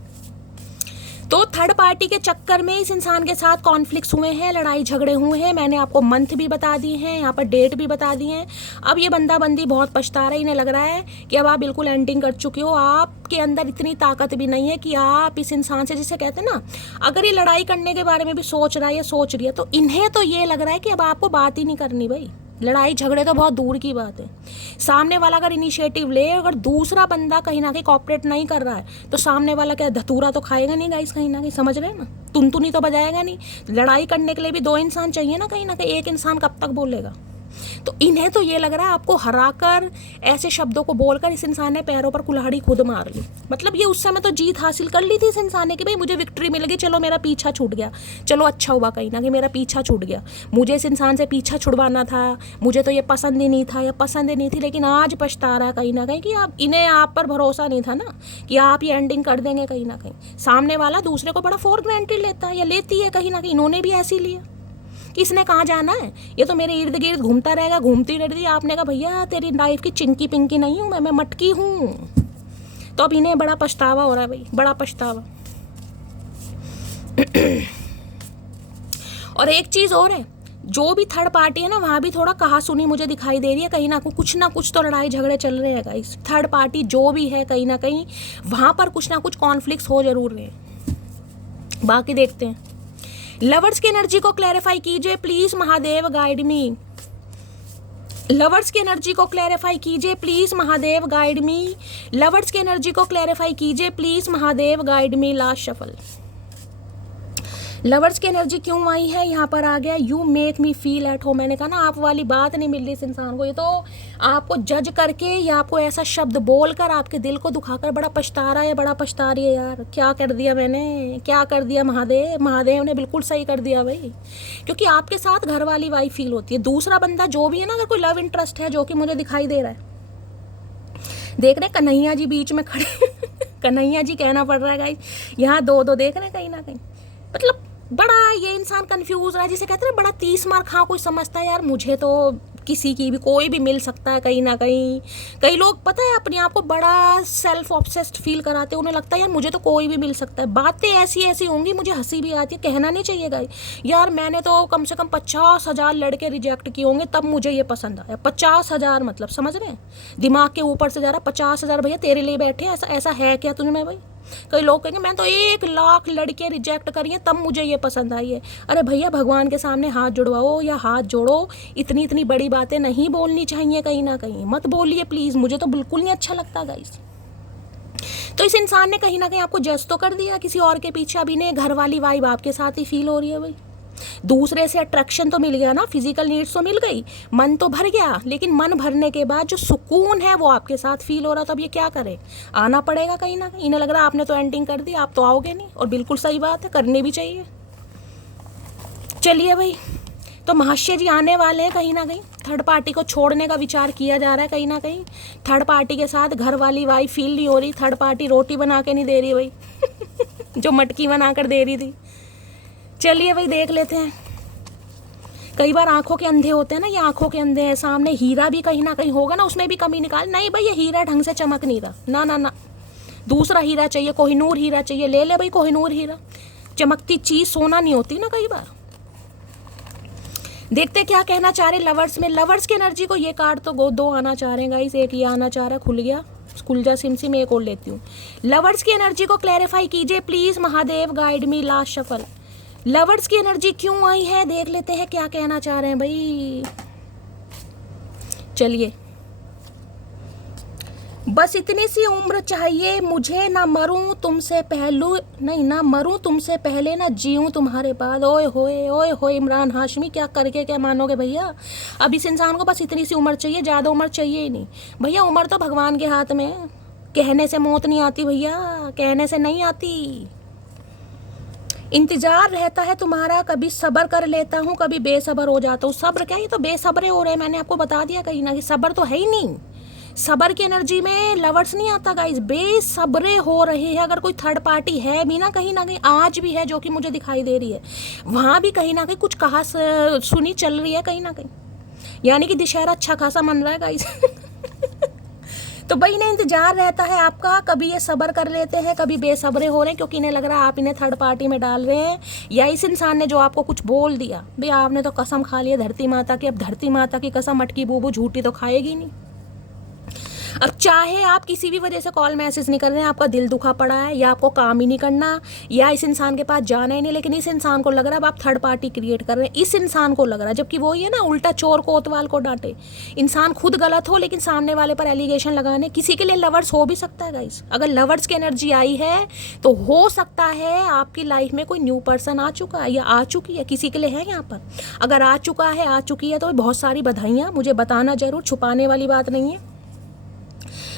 तो थर्ड पार्टी के चक्कर में इस इंसान के साथ कॉन्फ्लिक्ट्स हुए हैं, लड़ाई झगड़े हुए हैं। मैंने आपको मंथ भी बता दिए हैं, यहाँ पर डेट भी बता दी हैं। अब ये बंदा बंदी बहुत पछता रहा है, इन्हें लग रहा है कि अब आप बिल्कुल एंडिंग कर चुके हो। आपके अंदर इतनी ताकत भी नहीं है कि आप इस इंसान से, जिसे कहते हैं ना, अगर ये लड़ाई करने के बारे में भी सोच रहा है या सोच रही है, तो इन्हें तो ये लग रहा है कि अब आपको बात ही नहीं करनी भाई। लड़ाई झगड़े तो बहुत दूर की बात है। सामने वाला अगर इनिशिएटिव ले, अगर दूसरा बंदा कहीं ना कहीं कॉपरेट नहीं कर रहा है, तो सामने वाला क्या धतूरा तो खाएगा नहीं गाइस, कहीं ना कहीं। समझ रहे हैं ना, तुनतुनी तो बजाएगा नहीं। लड़ाई करने के लिए भी दो इंसान चाहिए ना कहीं, एक इंसान कब तक बोलेगा। तो इन्हें तो ये लग रहा है आपको हराकर, ऐसे शब्दों को बोलकर इस इंसान ने पैरों पर कुल्हाड़ी खुद मार ली। मतलब ये उस समय तो जीत हासिल कर ली थी इस इंसान ने कि भाई मुझे विक्ट्री मिल गई, चलो मेरा पीछा छूट गया, चलो अच्छा हुआ कहीं ना कि मेरा पीछा छूट गया। मुझे इस इंसान से पीछा छुड़वाना था, मुझे तो ये पसंद ही नहीं था या पसंद ही नहीं थी, लेकिन आज पछता रहा है कहीं ना कहीं कि आप इन्हें, आप पर भरोसा नहीं था ना कि आप ये एंडिंग कर देंगे कहीं ना कहीं। सामने वाला दूसरे को बड़ा फॉर ग्रांटेड लेता है या लेती है कहीं ना कहीं, इन्होंने भी ऐसे लिया कि इसने कहाँ जाना है, ये तो मेरे इर्द गिर्द घूमता रहेगा, घूमती रहती है। आपने कहा भैया तेरी लाइफ की चिंकी पिंकी नहीं हूँ मैं मटकी हूँ। तो अब इन्हें बड़ा पछतावा हो रहा है भाई, बड़ा पछतावा। और एक चीज़ और है, जो भी थर्ड पार्टी है ना, वहाँ भी थोड़ा कहा सुनी मुझे दिखाई दे रही है कहीं ना कुछ तो लड़ाई झगड़े चल रहे हैं गाइस। थर्ड पार्टी जो भी है कहीं ना कहीं वहाँ पर कुछ ना कुछ कॉन्फ्लिक्ट्स हो जरूर रहे हैं। बाकी देखते हैं। लवर्स की एनर्जी को क्लैरिफाई कीजिए please, Mahadev guide me. Lovers की एनर्जी को क्लैरिफाई कीजिए please, Mahadev guide me. Lovers की एनर्जी को क्लैरिफाई कीजिए please, Mahadev guide me. Last shuffle. Lovers की एनर्जी क्यों आई है, यहाँ पर आ गया you make me feel at home. मैंने कहा ना आप वाली बात नहीं मिल रही इस इंसान को, ये तो आपको जज करके या आपको ऐसा शब्द बोलकर आपके दिल को दुखाकर बड़ा पछता रहा है, बड़ा पछता रही है। यार क्या कर दिया मैंने, क्या कर दिया महादेव। महादेव ने बिल्कुल सही कर दिया भाई, क्योंकि आपके साथ घर वाली वाई फील होती है। दूसरा बंदा जो भी है ना, अगर कोई लव इंटरेस्ट है जो कि मुझे दिखाई दे रहा है, देख रहे कन्हैया जी बीच में खड़े कन्हैया जी कहना पड़ रहा है गाइस, यहाँ दो देख रहे हैं कहीं ना कहीं। मतलब बड़ा ये इंसान कंफ्यूज रहा है, जिसे कहते हैं बड़ा 30 मार खा कोई समझता है यार मुझे तो किसी की भी कोई भी मिल सकता है कहीं ना कहीं। कई लोग पता है अपने आप को बड़ा सेल्फ ऑब्सेस्ड फील कराते हैं, उन्हें लगता है यार मुझे तो कोई भी मिल सकता है। बातें ऐसी ऐसी होंगी, मुझे हंसी भी आती है, कहना नहीं चाहिए गाइस। यार मैंने तो कम से कम 50,000 लड़के रिजेक्ट किए होंगे तब मुझे ये पसंद आया। 50,000 मतलब समझ रहे हैं, दिमाग के ऊपर से जा रहा। 50,000 भैया तेरे लिए बैठे, ऐसा है क्या तुझे में भाई। कई लोग कहेंगे मैं तो 1,00,000 लड़के रिजेक्ट करी है तब मुझे ये पसंद आई है। अरे भैया भगवान के सामने हाथ जुड़वाओ या हाथ जोड़ो, इतनी बड़ी बातें नहीं बोलनी चाहिए कहीं ना कहीं, मत बोलिए प्लीज, मुझे तो बिल्कुल नहीं अच्छा लगता गाइस। तो इस इंसान ने कहीं ना कहीं आपको जज तो कर दिया किसी और के पीछे, अभी ने घर वाली वाइब आपके साथ ही फील हो रही है भाई। दूसरे से अट्रैक्शन तो मिल गया ना, फिजिकल नीड्स तो मिल गई, मन तो भर गया, लेकिन मन भरने के बाद जो सुकून है वो आपके साथ फील हो रहा। तो अब ये क्या करे, आना पड़ेगा कहीं ना कहीं। इन्हें लग रहा है आपने तो एंडिंग कर दी, आप तो आओगे नहीं, और बिल्कुल सही बात है, करनी भी चाहिए। चलिए भाई, तो महाशय जी आने वाले हैं कहीं ना कहीं। थर्ड पार्टी को छोड़ने का विचार किया जा रहा है कहीं ना कहीं। थर्ड पार्टी के साथ घर वाली वाई फील नहीं हो रही। थर्ड पार्टी रोटी बना के नहीं दे रही भाई जो मटकी बना कर दे रही थी। चलिए भाई देख लेते हैं। कई बार आंखों के अंधे होते हैं ना, ये आंखों के अंधे हैं। सामने हीरा भी कहीं ना कहीं होगा ना, उसमें भी कमी निकाल। नहीं भाई ये हीरा ढंग से चमक नहीं रहा, ना ना ना, दूसरा हीरा चाहिए, कोहिनूर हीरा चाहिए। ले ले भाई कोहिनूर हीरा, चमकती चीज सोना नहीं होती ना कई बार। देखते क्या कहना चाह रहे लवर्स में। लवर्स की एनर्जी को ये कार्ड तो दो आना चाह रहे हैं गाइस, एक ये आना चाह रहा है, खुल गया, खुल जा सिम में, एक और लेती हूँ। लवर्स की एनर्जी को क्लैरिफाई कीजिए please, Mahadev guide me. Last shuffle. Lovers की एनर्जी क्यों आई है, देख लेते हैं क्या कहना चाह रहे हैं भाई। चलिए बस इतनी सी उम्र चाहिए मुझे, ना मरूं तुमसे पहलू नहीं, ना मरूं तुमसे पहले, ना जीऊं तुम्हारे बाद। ओए होए इमरान हाशमी, क्या करके क्या मानोगे भैया। अब इस इंसान को बस इतनी सी उम्र चाहिए, ज़्यादा उम्र चाहिए ही नहीं भैया। उम्र तो भगवान के हाथ में है, कहने से मौत नहीं आती भैया, कहने से नहीं आती। इंतजार रहता है तुम्हारा, कभी सब्र कर लेता हूँ, कभी बेसब्र हो जाता हूँ। सब्र क्या, ये तो बेसब्रे हो रहे हैं। मैंने आपको बता दिया कहीं ना कि सब्र तो है ही नहीं। सबर की एनर्जी में लवर्स नहीं आता गाइस, बेसब्रे हो रहे हैं। अगर कोई थर्ड पार्टी है भी ना कहीं आज भी है, जो कि मुझे दिखाई दे रही है, वहाँ भी कहीं ना कहीं कुछ कहा सुनी चल रही है कहीं ना कहीं, यानी कि दशहरा अच्छा खासा मन रहा है गाइस। तो भाई इन्हें इंतजार रहता है आपका, कभी ये सब्र कर लेते हैं, कभी बेसब्रे हो रहे हैं, क्योंकि इन्हें लग रहा है आप इन्हें थर्ड पार्टी में डाल रहे हैं, या इस इंसान ने जो आपको कुछ बोल दिया। भाई आपने तो कसम खा लिया धरती माता की, अब धरती माता की कसम मटकी बूबू झूठी तो खाएगी नहीं। अब चाहे आप किसी भी वजह से कॉल मैसेज नहीं कर रहे हैं, आपका दिल दुखा पड़ा है, या आपको काम ही नहीं करना, या इस इंसान के पास जाना ही नहीं, लेकिन इस इंसान को लग रहा है अब आप थर्ड पार्टी क्रिएट कर रहे हैं। इस इंसान को लग रहा है, जबकि वो ही है ना उल्टा चोर कोतवाल को डांटे। इंसान खुद गलत हो लेकिन सामने वाले पर एलिगेशन लगाने। किसी के लिए लवर्स हो भी सकता है गाइस। अगर लवर्स की एनर्जी आई है तो हो सकता है आपकी लाइफ में कोई न्यू पर्सन आ चुका है या आ चुकी है, किसी के लिए है यहाँ पर। अगर आ चुका है, आ चुकी है, तो बहुत सारी बधाइयाँ, मुझे बताना जरूर, छुपाने वाली बात नहीं है।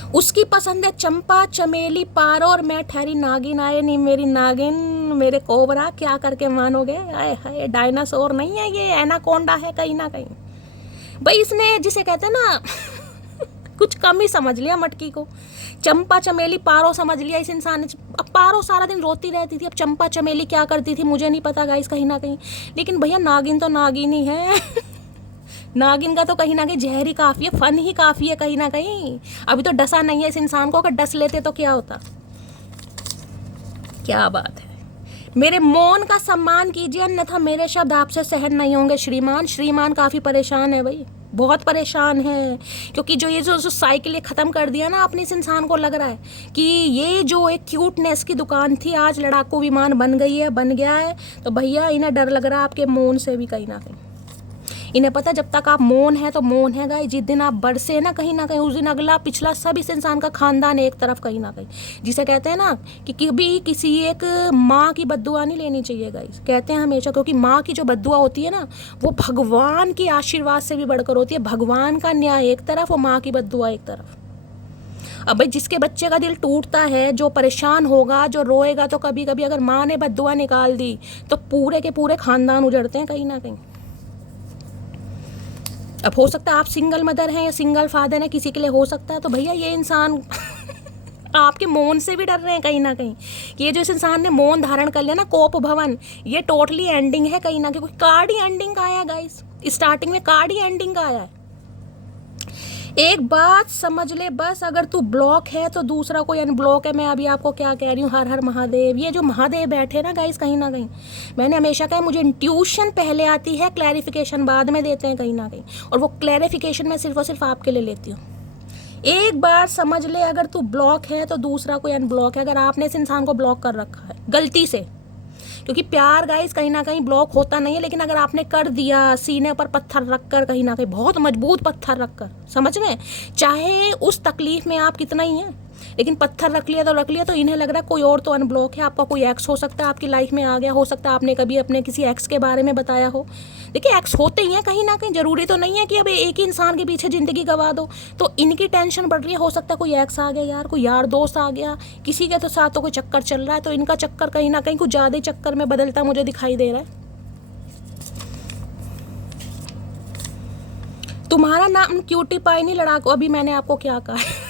उसकी पसंद है चंपा चमेली पारो, और मैं ठहरी नागिन। आए नहीं मेरी नागिन, मेरे कोबरा, क्या करके मानोगे। आए हाय, डायनासोर नहीं है ये, एनाकोंडा है कहीं ना कहीं। भाई इसने जिसे कहते हैं ना कुछ कम ही समझ लिया मटकी को। चंपा चमेली पारो समझ लिया इस इंसान ने। अब पारो सारा दिन रोती रहती थी, अब चंपा चमेली क्या करती थी मुझे नहीं पता गाइस कहीं ना कहीं, लेकिन भैया नागिन तो नागिन ही है। नागिन का तो कहीं ना कहीं जहर ही काफ़ी है, फन ही काफ़ी है कहीं ना कहीं। अभी तो डसा नहीं है इस इंसान को, अगर डस लेते तो क्या होता। क्या बात है। मेरे मौन का सम्मान कीजिए, अन्यथा मेरे शब्द आपसे सहन नहीं होंगे श्रीमान। श्रीमान काफ़ी परेशान है भाई, बहुत परेशान है, क्योंकि जो ये जो साइकिल ये ख़त्म कर दिया ना आपने इस इंसान को, लग रहा है कि ये जो एक क्यूटनेस की दुकान थी आज लड़ाकू विमान बन गई है, बन गया है। तो भैया इन्हें डर लग रहा है आपके मौन से भी कहीं ना कहीं। इन्हें पता जब तक आप मौन है तो मौन है गाइस, जिस दिन आप बरसे ना कहीं उस दिन अगला पिछला सब इस इंसान का खानदान एक तरफ कहीं ना कहीं। जिसे कहते हैं ना कि कभी किसी एक माँ की बद्दुआ नहीं लेनी चाहिए गाइस, कहते हैं हमेशा, क्योंकि माँ की जो बद्दुआ होती है ना वो भगवान की आशीर्वाद से भी बढ़कर होती है। भगवान का न्याय एक तरफ और माँ की बद्दुआ एक तरफ। अब भाई जिसके बच्चे का दिल टूटता है, जो परेशान होगा, जो रोएगा, तो कभी कभी अगर माँ ने बद्दुआ निकाल दी तो पूरे के पूरे खानदान उजड़ते हैं कहीं ना कहीं। अब हो सकता है आप सिंगल मदर हैं या सिंगल फादर हैं, किसी के लिए हो सकता है। तो भैया ये इंसान आपके मौन से भी डर रहे हैं कहीं ना कहीं। ये जो इस इंसान ने मौन धारण कर लिया ना, कोप भवन, ये टोटली एंडिंग है कहीं ना कहीं। कार्ड ही एंडिंग का आया गाइस, स्टार्टिंग में कार्ड ही एंडिंग का आया है। एक बात समझ ले बस, अगर तू ब्लॉक है तो दूसरा कोई अनब्लॉक है। मैं अभी आपको क्या कह रही हूँ, हर हर महादेव। ये जो महादेव बैठे ना गाइस कहीं ना कहीं, मैंने हमेशा कहा मुझे इंट्यूशन पहले आती है, क्लैरिफिकेशन बाद में देते हैं कहीं ना कहीं, और वो क्लैरिफिकेशन मैं सिर्फ और सिर्फ आपके लिए लेती हूँ। एक बार समझ ले, अगर तू ब्लॉक है तो दूसरा कोई अनब्लॉक है। अगर आपने इस इंसान को ब्लॉक कर रखा है गलती से, क्योंकि प्यार गाइस कहीं ना कहीं ब्लॉक होता नहीं है, लेकिन अगर आपने कर दिया सीने पर पत्थर रखकर, कहीं ना कहीं बहुत मजबूत पत्थर रखकर, समझ रहे हैं, चाहे उस तकलीफ में आप कितना ही हैं, लेकिन पत्थर रख लिया तो रख लिया। तो इन्हें लग रहा है कोई और तो अनब्लॉक है। आपका कोई एक्स हो सकता है आपकी लाइफ में आ गया, हो सकता है आपने कभी अपने किसी एक्स के बारे में बताया हो। देखिए एक्स होते ही हैं कहीं ना कहीं, जरूरी तो नहीं है कि अब एक ही इंसान के पीछे ज़िंदगी गवा दो। तो इनकी टेंशन बढ़ रही है, हो सकता है कोई एक्स आ गया यार, कोई यार दोस्त आ गया, किसी के तो साथ तो कोई चक्कर चल रहा है। तो इनका चक्कर कहीं ना कहीं कुछ ज़्यादा ही चक्कर में बदलता मुझे दिखाई दे रहा है। तुम्हारा नाम क्यूटी पाई नहीं लड़ाकू। अभी मैंने आपको क्या कहा है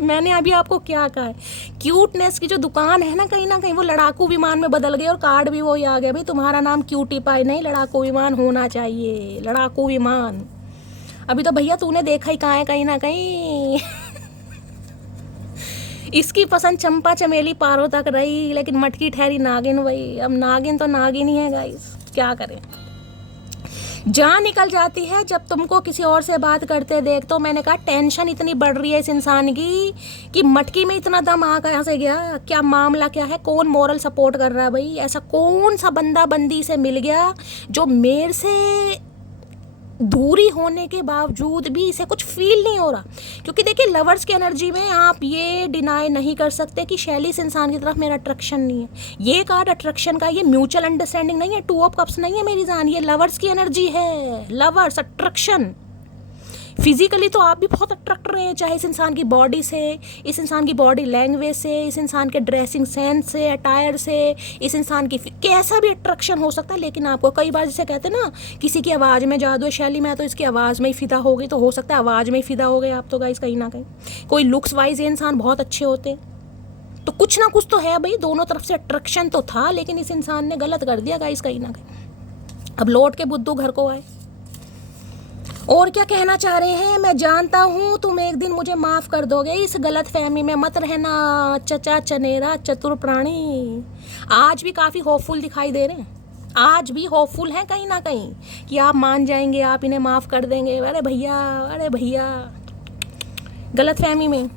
मैंने अभी आपको क्या कहा है, क्यूटनेस की जो दुकान है ना कहीं वो लड़ाकू विमान में बदल गई, और कार्ड भी वही आ गया। भाई तुम्हारा नाम क्यूटी पाई नहीं, लड़ाकू विमान होना चाहिए, लड़ाकू विमान। अभी तो भैया तूने देखा ही कहाँ है कहीं ना कहीं इसकी पसंद चंपा चमेली पारों तक रही, लेकिन मटकी ठहरी नागिन। वही अब नागिन तो नागिन ही है गाइस, क्या करें। जान निकल जाती है जब तुमको किसी और से बात करते देख। तो मैंने कहा टेंशन इतनी बढ़ रही है इस इंसान की कि मटकी में इतना दम आ कहाँ से गया, क्या मामला क्या है, कौन मोरल सपोर्ट कर रहा है भाई। ऐसा कौन सा बंदा बंदी से मिल गया जो मेरे से दूरी होने के बावजूद भी इसे कुछ फील नहीं हो रहा। क्योंकि देखिए लवर्स की एनर्जी में आप ये डिनाई नहीं कर सकते कि शैली इस इंसान की तरफ मेरा अट्रैक्शन नहीं है। ये कार्ड अट्रैक्शन का, ये म्यूचुअल अंडरस्टैंडिंग नहीं है, 2 ऑफ कप्स नहीं है मेरी जान, ये लवर्स की एनर्जी है। Lovers, attraction. फिजिकली तो आप भी बहुत अट्रैक्ट रहे हैं, चाहे इस इंसान की बॉडी से, इस इंसान की बॉडी लैंग्वेज से, इस इंसान के ड्रेसिंग सेंस से, अटायर से, इस इंसान की कैसा भी अट्रैक्शन हो सकता है। लेकिन आपको कई बार जैसे कहते हैं ना, किसी की आवाज़ में जादू है, शैली में तो इसकी आवाज़ में ही फिदा हो गई, तो हो सकता है आवाज़ में ही फिदा हो गए आप तो गाइस कहीं ना कहीं। कोई लुक्स वाइज ये इंसान बहुत अच्छे होते हैं, तो कुछ ना कुछ तो है भाई, दोनों तरफ से अट्रैक्शन तो था, लेकिन इस इंसान ने गलत कर दिया गाइस कहीं ना कहीं। अब लौट के बुद्धू घर को आए। और क्या कहना चाह रहे हैं, मैं जानता हूँ तुम एक दिन मुझे माफ़ कर दोगे, इस गलत फहमी में मत रहना चचा चनेरा चतुर प्राणी। आज भी काफ़ी होपफुल दिखाई दे रहे हैं, आज भी होपफुल हैं कहीं ना कहीं कि आप मान जाएंगे, आप इन्हें माफ़ कर देंगे। अरे भैया गलत फहमी में।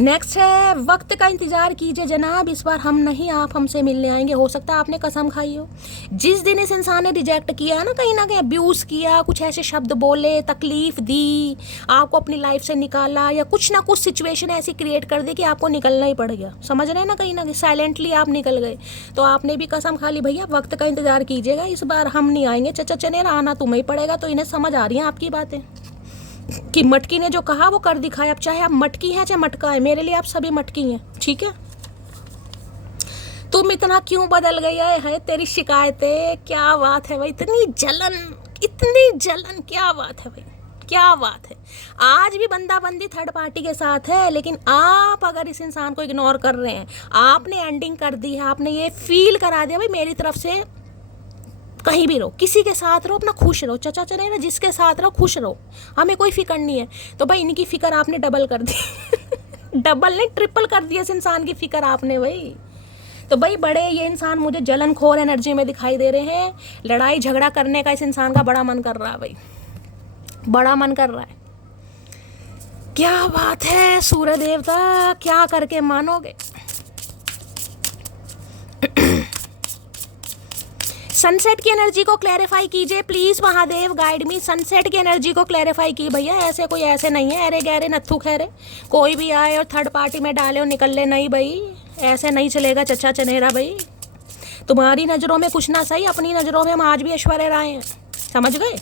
नेक्स्ट है, वक्त का इंतज़ार कीजिए जनाब, इस बार हम नहीं आप हमसे मिलने आएंगे। हो सकता है आपने कसम खाई हो, जिस दिन इस इंसान ने रिजेक्ट किया ना कहीं अब्यूज़ किया, कुछ ऐसे शब्द बोले, तकलीफ़ दी, आपको अपनी लाइफ से निकाला, या कुछ ना कुछ सिचुएशन ऐसी क्रिएट कर दी कि आपको निकलना ही पड़ गया। समझ रहे हैं ना, कहीं साइलेंटली आप निकल गए। तो आपने भी कसम खा ली, भैया वक्त का इंतज़ार कीजिएगा, इस बार हम नहीं आएंगे, चचा चनेरा आना तुम्हें ही पड़ेगा। तो इन्हें समझ आ रही हैं आपकी बातें कि मटकी ने जो कहा वो कर दिखाया। अब चाहे आप मटकी हैं चाहे मटका है, मेरे लिए आप सभी मटकी हैं, ठीक है। तुम इतना क्यों बदल गई है, तेरी शिकायतें, क्या बात है भाई, इतनी जलन, क्या बात है भाई, क्या बात है। आज भी बंदी थर्ड पार्टी के साथ है, लेकिन आप अगर इस इंसान को इग्नोर कर रहे हैं, आपने एंडिंग कर दी है, आपने ये फील करा दिया भाई मेरी तरफ से कहीं भी रहो, किसी के साथ रहो, अपना खुश रहो, चचा चने ना, जिसके साथ रहो खुश रहो, हमें कोई फिक्र नहीं है। तो भाई इनकी फिक्र आपने डबल कर दी डबल नहीं ट्रिपल कर दिया इस इंसान की फिक्र आपने भाई। तो भाई बड़े ये इंसान मुझे जलनखोर एनर्जी में दिखाई दे रहे हैं। लड़ाई झगड़ा करने का इस इंसान का बड़ा मन कर रहा है भाई, बड़ा मन कर रहा है। क्या बात है सूर्य देवता, क्या करके मानोगे। सनसेट की एनर्जी को क्लैरिफाई कीजिए please Mahadev, guide me. Sunset की एनर्जी को क्लैरिफाई की भैया, ऐसे कोई ऐसे नहीं है अरे गहरे नत्थु खैरे, कोई भी आए और थर्ड पार्टी में डाले और निकल ले, नहीं भाई ऐसे नहीं चलेगा चचा चनेरा भाई। तुम्हारी नज़रों में कुछ ना सही, अपनी नज़रों में हम आज भी ऐश्वर्या राय हैं, समझ गए।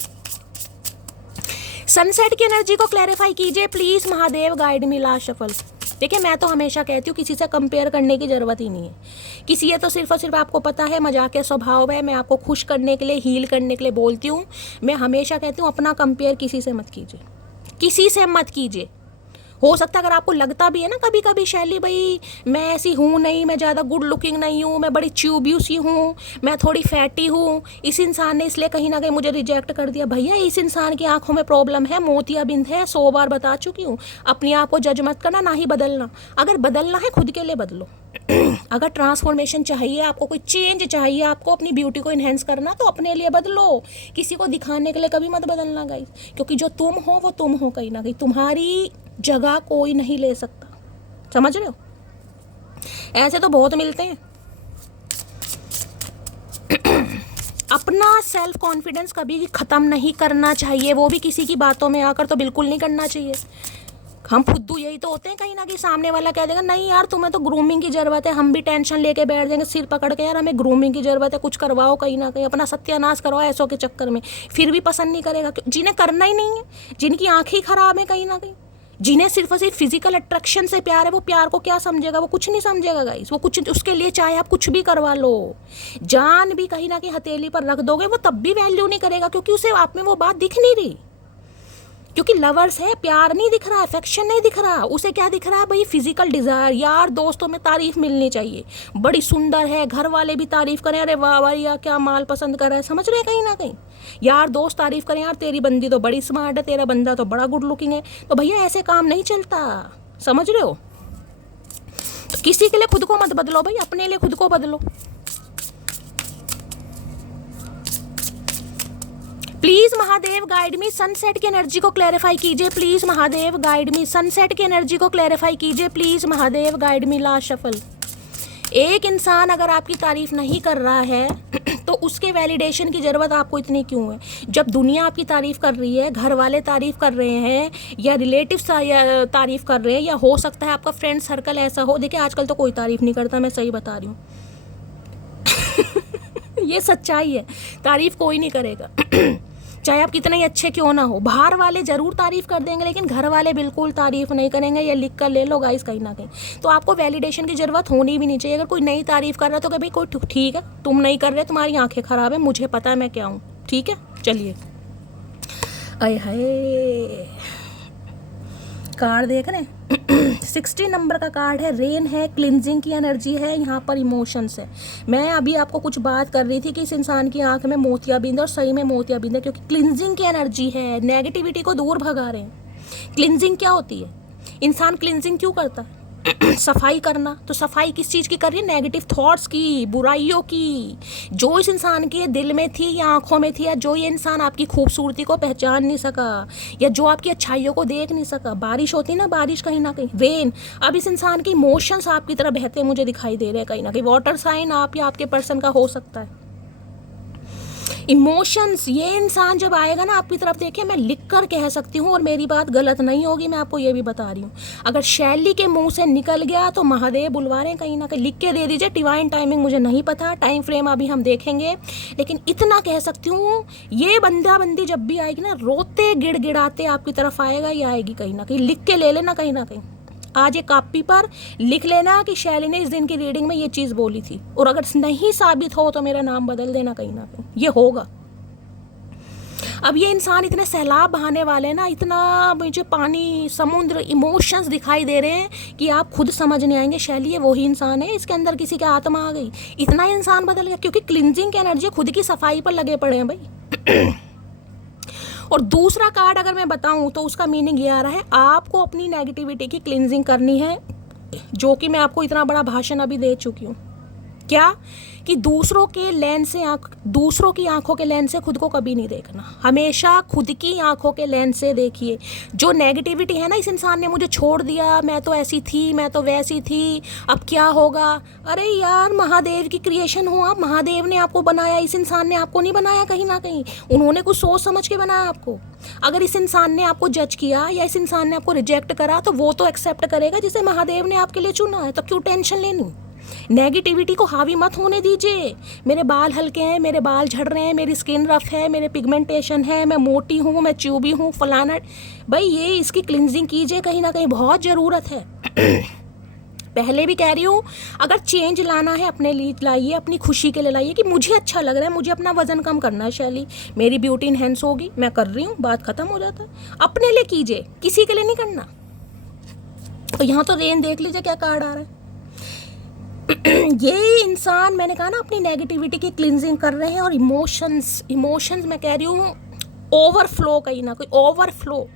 सनसेट की एनर्जी को क्लैरिफाई कीजिए please Mahadev, guide me last shuffle. देखिए मैं तो हमेशा कहती हूँ किसी से कंपेयर करने की ज़रूरत ही नहीं है। किसी ये तो सिर्फ और सिर्फ आपको पता है मजाक स्वभाव है, मैं आपको खुश करने के लिए, हील करने के लिए बोलती हूँ। मैं हमेशा कहती हूँ अपना कंपेयर किसी से मत कीजिए, किसी से मत कीजिए। हो सकता है अगर आपको लगता भी है ना कभी कभी शैली भाई मैं ऐसी हूँ नहीं, मैं ज़्यादा गुड लुकिंग नहीं हूँ, मैं बड़ी च्यूब्यू सी हूँ, मैं थोड़ी फैटी हूँ, इस इंसान ने इसलिए कहीं ना कहीं मुझे रिजेक्ट कर दिया। भैया इस इंसान की आंखों में प्रॉब्लम है, मोतियाबिंद है, 100 बार बता चुकी हूँ। अपने आप को जज मत करना, ना ही बदलना। अगर बदलना है खुद के लिए बदलो अगर ट्रांसफॉर्मेशन चाहिए आपको, कोई चेंज चाहिए आपको, अपनी ब्यूटी को इन्हेंस करना, तो अपने लिए बदलो, किसी को दिखाने के लिए कभी मत बदलना गाइस। क्योंकि जो तुम हो वो तुम हो, कहीं ना कहीं तुम्हारी जगह कोई नहीं ले सकता, समझ रहे हो। ऐसे तो बहुत मिलते हैं। अपना सेल्फ कॉन्फिडेंस कभी ख़त्म नहीं करना चाहिए, वो भी किसी की बातों में आकर तो बिल्कुल नहीं करना चाहिए। हम फुद्दू यही तो होते हैं कहीं ना कहीं, सामने वाला कह देगा नहीं यार तुम्हें तो ग्रूमिंग की ज़रूरत है, हम भी टेंशन लेके बैठ जाएंगे सिर पकड़ के, यार हमें ग्रूमिंग की ज़रूरत है, कुछ करवाओ, कहीं ना कहीं अपना सत्यानाश करवाओ ऐसों के चक्कर में, फिर भी पसंद नहीं करेगा। जिन्हें करना ही नहीं है, जिनकी आँखें खराब है कहीं ना कहीं, जिन्हें सिर्फ और सिर्फ फिजिकल अट्रैक्शन से प्यार है, वो प्यार को क्या समझेगा, वो कुछ नहीं समझेगा गाइस। वो कुछ उसके लिए चाहे आप कुछ भी करवा लो, जान भी कहीं ना कहीं हथेली पर रख दोगे, वो तब भी वैल्यू नहीं करेगा, क्योंकि उसे आप में वो बात दिख नहीं रही। क्योंकि लवर्स है, प्यार नहीं दिख रहा, अफेक्शन नहीं दिख रहा, उसे क्या दिख रहा है भाई, फिजिकल डिज़ायर। यार दोस्तों में तारीफ मिलनी चाहिए, बड़ी सुंदर है, घर वाले भी तारीफ करें, अरे वाह भाई यार क्या माल पसंद कर रहा है, समझ रहे हैं कहीं ना कहीं। यार दोस्त तारीफ करें, यार तेरी बंदी तो बड़ी स्मार्ट है, तेरा बंदा तो बड़ा गुड लुकिंग है, तो भैया ऐसे काम नहीं चलता, समझ रहे हो। तो किसी के लिए खुद को मत बदलो भाई, अपने लिए खुद को बदलो please Mahadev, guide me. Sunset की एनर्जी को क्लैरिफाई कीजिए please Mahadev, guide me. Sunset की एनर्जी को क्लैरिफाई कीजिए please Mahadev, guide me last shuffle. एक इंसान अगर आपकी तारीफ नहीं कर रहा है तो उसके वैलिडेशन की ज़रूरत आपको इतनी क्यों है? जब दुनिया आपकी तारीफ़ कर रही है, घर वाले तारीफ़ कर रहे हैं, या रिलेटिव्स तारीफ़ कर रहे हैं, या हो सकता है आपका फ्रेंड सर्कल ऐसा हो। देखिए आजकल तो कोई तारीफ़ नहीं करता, मैं सही बता रही हूँ। ये सच्चाई है, तारीफ़ कोई नहीं करेगा। चाहे आप कितने ही अच्छे क्यों ना हो, बाहर वाले ज़रूर तारीफ़ कर देंगे, लेकिन घर वाले बिल्कुल तारीफ़ नहीं करेंगे। ये लिख कर ले लो गाइस कहीं ना कहीं। तो आपको वैलिडेशन की ज़रूरत होनी भी नहीं चाहिए। अगर कोई नई तारीफ़ कर रहा है तो कि भाई कोई ठीक है, तुम नहीं कर रहे, तुम्हारी आंखें ख़राब है, मुझे पता है मैं क्या हूँ, ठीक है। चलिए, आए हाय, कार्ड देख रहे हैं 60 नंबर का कार्ड है, रेन है, क्लिनजिंग की एनर्जी है, यहाँ पर इमोशंस है। मैं अभी आपको कुछ बात कर रही थी कि इस इंसान की आंख में मोतियाबिंद, और सही में मोतियाबिंद है, क्योंकि क्लिनजिंग की एनर्जी है, नेगेटिविटी को दूर भगा रहे हैं। क्लिनजिंग क्या होती है? इंसान क्लिनजिंग क्यों करता है? सफाई करना। तो सफाई किस चीज़ की कर रही है? नेगेटिव थॉट्स की, बुराइयों की, जो इस इंसान के दिल में थी या आंखों में थी, या जो ये इंसान आपकी खूबसूरती को पहचान नहीं सका, या जो आपकी अच्छाइयों को देख नहीं सका। बारिश होती ना, बारिश कहीं ना कहीं, रेन। अब इस इंसान के इमोशंस आपकी तरह बहते मुझे दिखाई दे रहे हैं कहीं ना कहीं। वाटर साइन आप या आपके पर्सन का हो सकता है। इमोशंस, ये इंसान जब आएगा ना आपकी तरफ, देखिए मैं लिख कर कह सकती हूँ और मेरी बात गलत नहीं होगी, मैं आपको ये भी बता रही हूँ। अगर शैली के मुंह से निकल गया तो महादेव बुलवा रहे हैं कहीं ना कहीं, लिख के दे दीजिए। डिवाइन टाइमिंग मुझे नहीं पता, टाइम फ्रेम अभी हम देखेंगे, लेकिन इतना कह सकती हूँ, ये बंदा बंदी जब भी आएगी ना, रोते गिड़गिड़ाते आपकी तरफ आएगा, ये आएगी कहीं ना कहीं। लिख के ले लेना कहीं ना कहीं, आज एक कॉपी पर लिख लेना कि शैली ने इस दिन की रीडिंग में ये चीज़ बोली थी, और अगर नहीं साबित हो तो मेरा नाम बदल देना कहीं ना कहीं, ये होगा। अब ये इंसान, इतने सैलाब बहाने वाले हैं ना, इतना मुझे पानी, समुद्र, इमोशंस दिखाई दे रहे हैं कि आप खुद समझ नहीं आएंगे शैली ये वही इंसान है, इसके अंदर किसी की आत्मा आ गई, इतना इंसान बदल गया। क्योंकि क्लिनजिंग की एनर्जी, खुद की सफाई पर लगे पड़े हैं भाई। और दूसरा कार्ड अगर मैं बताऊं तो उसका मीनिंग ये आ रहा है, आपको अपनी नेगेटिविटी की क्लिनजिंग करनी है, जो कि मैं आपको इतना बड़ा भाषण अभी दे चुकी हूँ। क्या कि दूसरों के लेंस से दूसरों की आंखों के लेंस से खुद को कभी नहीं देखना, हमेशा खुद की आंखों के लेंस से देखिए। जो नेगेटिविटी है ना, इस इंसान ने मुझे छोड़ दिया, मैं तो ऐसी थी, मैं तो वैसी थी, अब क्या होगा। अरे यार, महादेव की क्रिएशन हो आप, महादेव ने आपको बनाया, इस इंसान ने आपको नहीं बनाया कहीं ना कहीं, उन्होंने कुछ सोच समझ के बनाया आपको। अगर इस इंसान ने आपको जज किया या इस इंसान ने आपको रिजेक्ट करा, तो वो तो एक्सेप्ट करेगा जिसे महादेव ने आपके लिए चुना है, तो क्यों टेंशन लेनी। नेगेटिविटी को हावी मत होने दीजिए। मेरे बाल हल्के हैं, मेरे बाल झड़ रहे हैं, मेरी स्किन रफ है, मेरे पिगमेंटेशन है, मैं मोटी हूँ, मैं च्यूबी हूँ, फलाना, भाई ये इसकी क्लिनजिंग कीजिए, कहीं ना कहीं बहुत ज़रूरत है। पहले भी कह रही हूँ, अगर चेंज लाना है अपने लिए लाइए, अपनी खुशी के लिए लाइए, कि मुझे अच्छा लग रहा है, मुझे अपना वजन कम करना है शैली, मेरी ब्यूटी इनहेंस होगी, मैं कर रही हूँ, बात खत्म हो जाता है। अपने लिए कीजिए, किसी के लिए नहीं करना। तो यहाँ तो रेन देख लीजिए क्या कार्ड आ रहा है। ये इंसान, मैंने कहा ना, अपनी नेगेटिविटी की क्लिनजिंग कर रहे हैं, और इमोशंस मैं कह रही हूँ ओवरफ्लो, कहीं ना कोई ओवरफ्लो,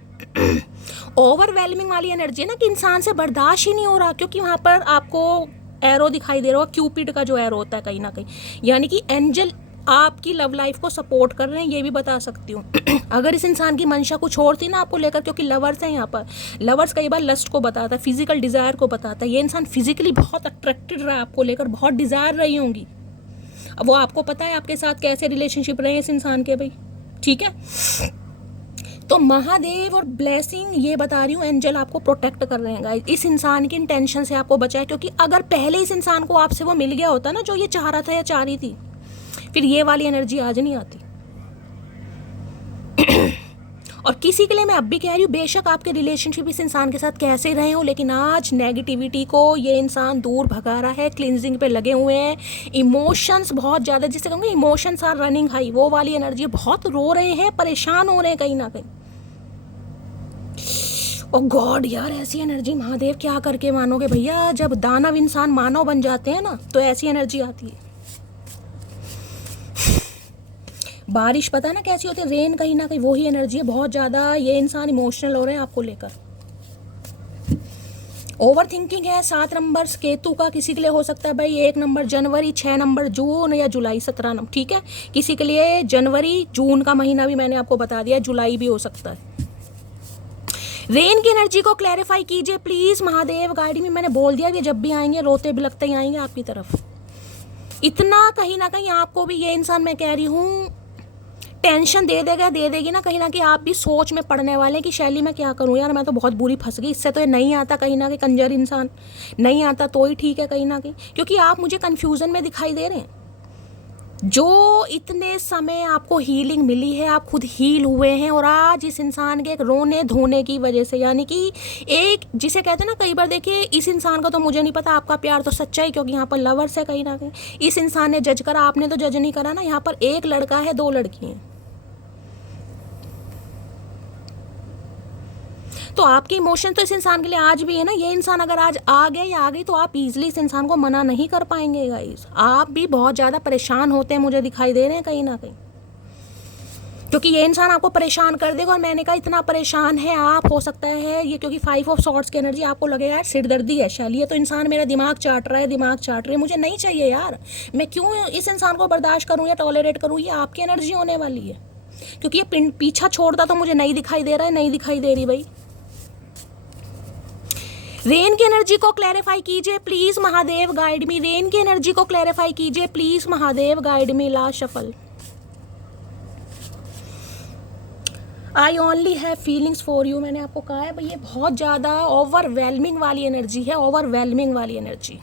ओवरवेलमिंग वाली एनर्जी है ना, कि इंसान से बर्दाश्त ही नहीं हो रहा। क्योंकि वहाँ पर आपको एरो दिखाई दे रहा है, क्यूपिड का जो एरो होता है कहीं ना कहीं, यानी कि एंजल आपकी लव लाइफ को सपोर्ट कर रहे हैं, ये भी बता सकती हूँ। अगर इस इंसान की मंशा कुछ और थी ना आपको लेकर, क्योंकि लवर्स हैं यहाँ पर, लवर्स कई बार लस्ट को बताता है, फिजिकल डिज़ायर को बताता है। ये इंसान फिजिकली बहुत अट्रैक्टेड रहा है आपको लेकर, बहुत डिज़ायर रही होंगी। अब वो आपको पता है आपके साथ कैसे रिलेशनशिप रहे इस इंसान के भाई, ठीक है। तो महादेव और ब्लेसिंग ये बता रही हूँ, एंजल आपको प्रोटेक्ट कर रहे हैं गाइस, इस इंसान की इंटेंशन से आपको बचाए। क्योंकि अगर पहले इस इंसान को आपसे वो मिल गया होता ना जो ये चाह रहा था या चाह रही थी, फिर ये वाली एनर्जी आज नहीं आती। और किसी के लिए मैं अब भी कह रही हूँ, बेशक आपके रिलेशनशिप इस इंसान के साथ कैसे रहे हो, लेकिन आज नेगेटिविटी को ये इंसान दूर भगा रहा है, क्लिनजिंग पे लगे हुए हैं। इमोशंस बहुत ज़्यादा, जिसे कहूँगे इमोशंस आर रनिंग हाई, वो वाली एनर्जी, बहुत रो रहे हैं, परेशान हो रहे हैं कहीं ना कहीं। ओ गॉड यार, ऐसी एनर्जी महादेव क्या करके मानोगे भैया। जब दानव इंसान मानव बन जाते हैं ना, तो ऐसी एनर्जी आती है। बारिश पता है ना कैसी होती है, रेन कहीं ना कहीं वही एनर्जी है, बहुत ज़्यादा ये इंसान इमोशनल हो रहे हैं आपको लेकर। ओवर थिंकिंग है। 7 नंबर केतु का किसी के लिए हो सकता है भाई, 1 नंबर जनवरी, 6 नंबर जून या जुलाई, 17 नंबर, ठीक है। किसी के लिए जनवरी, जून का महीना भी मैंने आपको बता दिया, जुलाई भी हो सकता है। रेन की एनर्जी को क्लैरिफाई कीजिए प्लीज़ महादेव। गाइड में मैंने बोल दिया कि जब भी आएंगे रोते बिलखते ही आएंगे आपकी तरफ। इतना कहीं ना कहीं आपको भी ये इंसान, मैं कह रही हूँ, टेंशन दे देगी ना, कहीं ना कहीं आप भी सोच में पड़ने वाले हैं कि शैली मैं क्या करूँ यार, मैं तो बहुत बुरी फंस गई, इससे तो ये नहीं आता, कहीं ना कहीं कंजर इंसान नहीं आता तो ही ठीक है कहीं ना कहीं, क्योंकि आप मुझे कन्फ्यूज़न में दिखाई दे रहे हैं। जो इतने समय आपको हीलिंग मिली है, आप खुद हील हुए हैं, और आज इस इंसान के एक रोने धोने की वजह से, यानी कि एक जिसे कहते हैं ना, कई बार देखिए इस इंसान का तो मुझे नहीं पता, आपका प्यार तो सच्चा ही, क्योंकि यहाँ पर लवर्स है कहीं ना कहीं, इस इंसान ने जज करा, आपने तो जज नहीं करा ना, यहाँ पर एक लड़का है, दो लड़की हैं, तो आपके इमोशन तो इस इंसान के लिए आज भी है ना। ये इंसान अगर आज आ गया या आ गई तो आप इजीली इस इंसान को मना नहीं कर पाएंगे गाइस, आप भी बहुत ज़्यादा परेशान होते हैं, मुझे दिखाई दे रहे हैं कहीं ना कहीं, क्योंकि ये इंसान आपको परेशान कर देगा, और मैंने कहा इतना परेशान है आप, हो सकता है ये, क्योंकि 5 ऑफ सॉर्ड्स की एनर्जी, आपको लगेगा यार सिरदर्दी है शैली, तो इंसान मेरा दिमाग चाट रहा है, मुझे नहीं चाहिए यार, मैं क्यों इस इंसान को बर्दाश्त करूँ या टॉलरेट करूँ, ये आपकी एनर्जी होने वाली है, क्योंकि ये पीछा छोड़ता तो मुझे नहीं दिखाई दे रहा है, नहीं दिखाई दे रही भाई। रेन की एनर्जी को क्लैरिफाई कीजिए please Mahadev, guide me, rain की एनर्जी को क्लैरिफाई कीजिए please Mahadev, guide me, last shuffle. I only have feelings for you, मैंने आपको कहा है भाई ये बहुत ज़्यादा ओवरवेलमिंग वाली एनर्जी है, ओवरवेलमिंग वाली एनर्जी।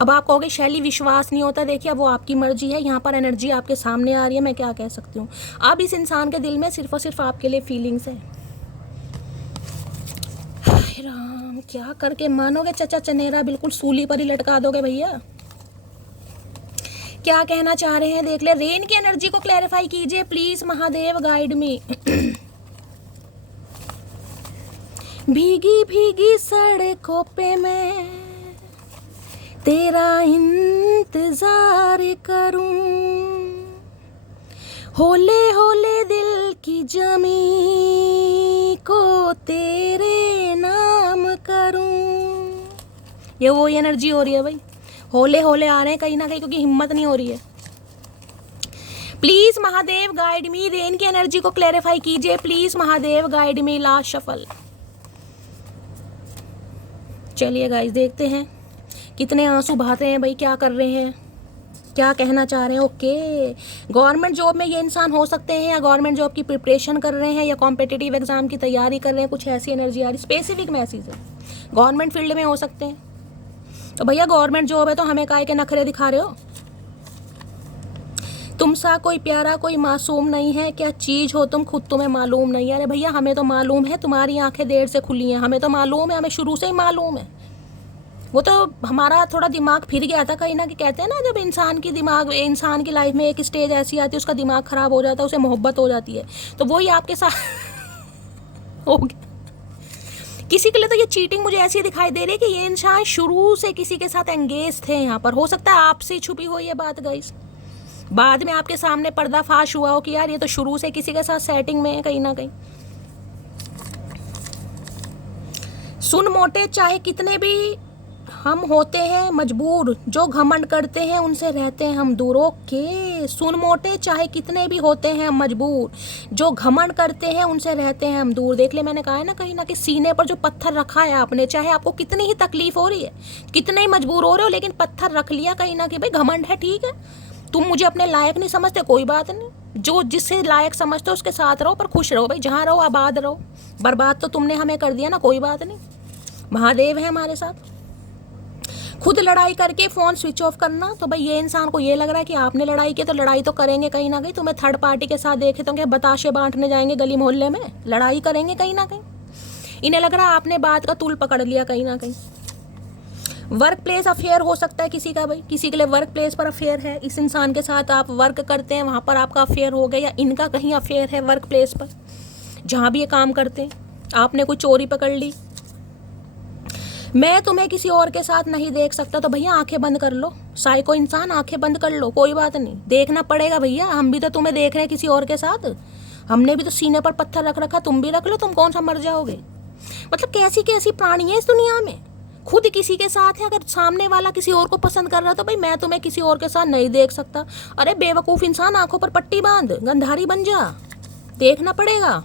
अब आप कहोगे शैली विश्वास नहीं होता, देखिए अब वो आपकी मर्जी है, यहाँ पर एनर्जी आपके सामने आ रही है, मैं क्या कह सकती हूँ। अब इस इंसान के दिल में सिर्फ और सिर्फ आपके लिए फीलिंग्स है। राम, क्या करके मानोगे चचा चनेरा, बिल्कुल सूली पर ही लटका दोगे भैया। क्या कहना चाह रहे हैं देख ले, रेन की एनर्जी को क्लैरिफाई कीजिए प्लीज महादेव, गाइड मी। भीगी भीगी सड़कों पे मैं तेरा इंतजार करूं, होले होले दिल की जमी को तेरे नाम करूं। ये वो एनर्जी हो रही है भाई, होले होले आ रहे हैं कहीं ना कहीं, क्योंकि हिम्मत नहीं हो रही है। Please Mahadev guide me, rain की एनर्जी को क्लैरिफाई कीजिए please Mahadev, guide me, last shuffle. चलिए गाइस देखते हैं कितने आंसू बहाते हैं भाई, क्या कर रहे हैं, क्या कहना चाह रहे हैं। ओके, गवर्नमेंट जॉब में ये इंसान हो सकते हैं, या गवर्नमेंट जॉब की प्रिपरेशन कर रहे हैं, या कॉम्पिटिटिव एग्जाम की तैयारी कर रहे हैं, कुछ ऐसी एनर्जी आ रही, स्पेसिफिक मैसेज है, गवर्नमेंट फील्ड में हो सकते हैं। तो भैया गवर्नमेंट जॉब है तो हमें काहे के नखरे दिखा रहे हो, तुम सा कोई प्यारा कोई मासूम नहीं है, क्या चीज़ हो तुम खुद तुम्हें मालूम नहीं है। अरे भैया हमें तो मालूम है, तुम्हारी आंखें देर से खुली हैं, हमें तो मालूम है, हमें शुरू से ही मालूम है। वो तो हमारा थोड़ा दिमाग फिर गया था कहीं ना, कि कहते हैं ना जब इंसान की लाइफ में एक स्टेज ऐसी आती है, उसका दिमाग ख़राब हो जाता है, उसे मोहब्बत हो जाती है, तो वही आपके साथ हो गया। किसी के लिए तो ये चीटिंग मुझे ऐसी दिखाई दे रही है कि ये इंसान शुरू से किसी के साथ एंगेज थे यहाँ पर, हो सकता है आपसे छुपी हो ये बात गाइस, बाद में आपके सामने पर्दाफाश हुआ हो कि यार ये तो शुरू से किसी के साथ सेटिंग में है कहीं ना कहीं। सुन मोटे चाहे कितने भी हम होते हैं मजबूर, जो घमंड करते हैं उनसे रहते हैं हम दूर। ओके, सुन मोटे चाहे कितने भी होते हैं मजबूर, जो घमंड करते हैं उनसे रहते हैं हम दूर। देख ले, मैंने कहा है ना कहीं ना कि सीने पर जो पत्थर रखा है आपने, चाहे आपको कितनी ही तकलीफ हो रही है, कितने ही मजबूर हो रहे हो, लेकिन पत्थर रख लिया कहीं ना कि भाई घमंड है, ठीक है, तुम मुझे अपने लायक नहीं समझते, कोई बात नहीं, जो जिससे लायक समझते हो उसके साथ रहो, पर खुश रहो भाई, जहाँ रहो आबाद रहो, बर्बाद तो तुमने हमें कर दिया ना, कोई बात नहीं, महादेव है हमारे साथ। खुद लड़ाई करके फ़ोन स्विच ऑफ करना, तो भाई ये इंसान को ये लग रहा है कि आपने लड़ाई की, तो लड़ाई तो करेंगे कहीं ना कहीं, तुम्हें थर्ड पार्टी के साथ देखे तो क्या बताशे बांटने जाएंगे गली मोहल्ले में, लड़ाई करेंगे कहीं ना कहीं, इन्हें लग रहा है आपने बात का तूल पकड़ लिया कहीं ना कहीं। वर्क प्लेस अफेयर हो सकता है किसी का भाई, किसी के लिए वर्क प्लेस पर अफेयर है, इस इंसान के साथ आप वर्क करते हैं वहाँ पर आपका अफेयर हो गया, या इनका कहीं अफेयर है वर्क प्लेस पर, जहाँ भी ये काम करते हैं, आपने कोई चोरी पकड़ ली। मैं तुम्हें किसी और के साथ नहीं देख सकता, तो भैया आंखें बंद कर लो, साइको इंसान आंखें बंद कर लो, कोई बात नहीं, देखना पड़ेगा भैया, हम भी तो तुम्हें देख रहे हैं किसी और के साथ, हमने भी तो सीने पर पत्थर रख रखा, तुम भी रख लो, तुम कौन सा मर जाओगे। मतलब कैसी कैसी प्राणी है इस दुनिया में, खुद किसी के साथ है, अगर सामने वाला किसी और को पसंद कर रहा है तो भाई मैं तुम्हें किसी और के साथ नहीं देख सकता। अरे बेवकूफ़ इंसान, आंखों पर पट्टी बांध, गंधारी बन जा, देखना पड़ेगा।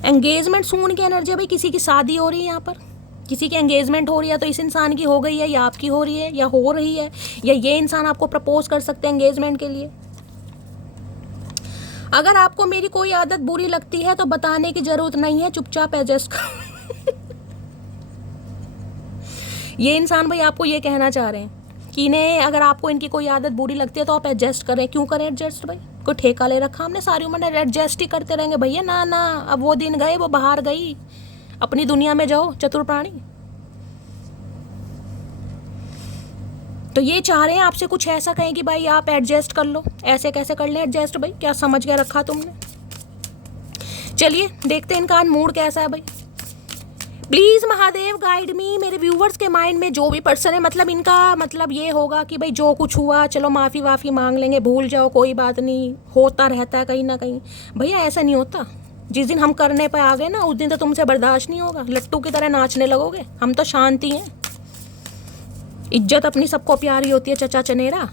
एंगेजमेंट सून की एनर्जी, भाई किसी की शादी हो रही है यहाँ पर, किसी की एंगेजमेंट हो रही है तो इस इंसान की हो गई है, या आपकी हो रही है, या हो रही है, या ये इंसान आपको प्रपोज कर सकते हैं एंगेजमेंट के लिए। अगर आपको मेरी कोई आदत बुरी लगती है तो बताने की जरूरत नहीं है, चुपचाप एडजस्ट करो। ये इंसान भाई आपको ये कहना चाह रहे हैं कि इन्हें, अगर आपको इनकी कोई आदत बुरी लगती है तो आप एडजस्ट करें। क्यों करें एडजस्ट भाई? कोई ठेका ले रखा हमने सारी उम्र एडजस्ट ही करते रहेंगे भैया? ना ना, अब वो दिन गए, वो बाहर गई, अपनी दुनिया में जाओ चतुर प्राणी। तो ये चाह रहे हैं आपसे कुछ ऐसा कहें कि भाई आप एडजस्ट कर लो। ऐसे कैसे कर ले एडजस्ट भाई? क्या समझ के रखा तुमने? चलिए देखते हैं इनका मूड कैसा है भाई। प्लीज महादेव गाइड मी, मेरे व्यूवर्स के माइंड में जो भी पर्सन है, मतलब इनका मतलब ये होगा कि भाई जो कुछ हुआ चलो माफ़ी वाफ़ी मांग लेंगे, भूल जाओ, कोई बात नहीं, होता रहता है कहीं ना कहीं। भैया ऐसा नहीं होता। जिस दिन हम करने पे आ गए ना, उस दिन तो तुमसे बर्दाश्त नहीं होगा, लट्टू की तरह नाचने लगोगे। हम तो शांति हैं, इज्जत अपनी सबको प्यारी होती है चचा चनेरा।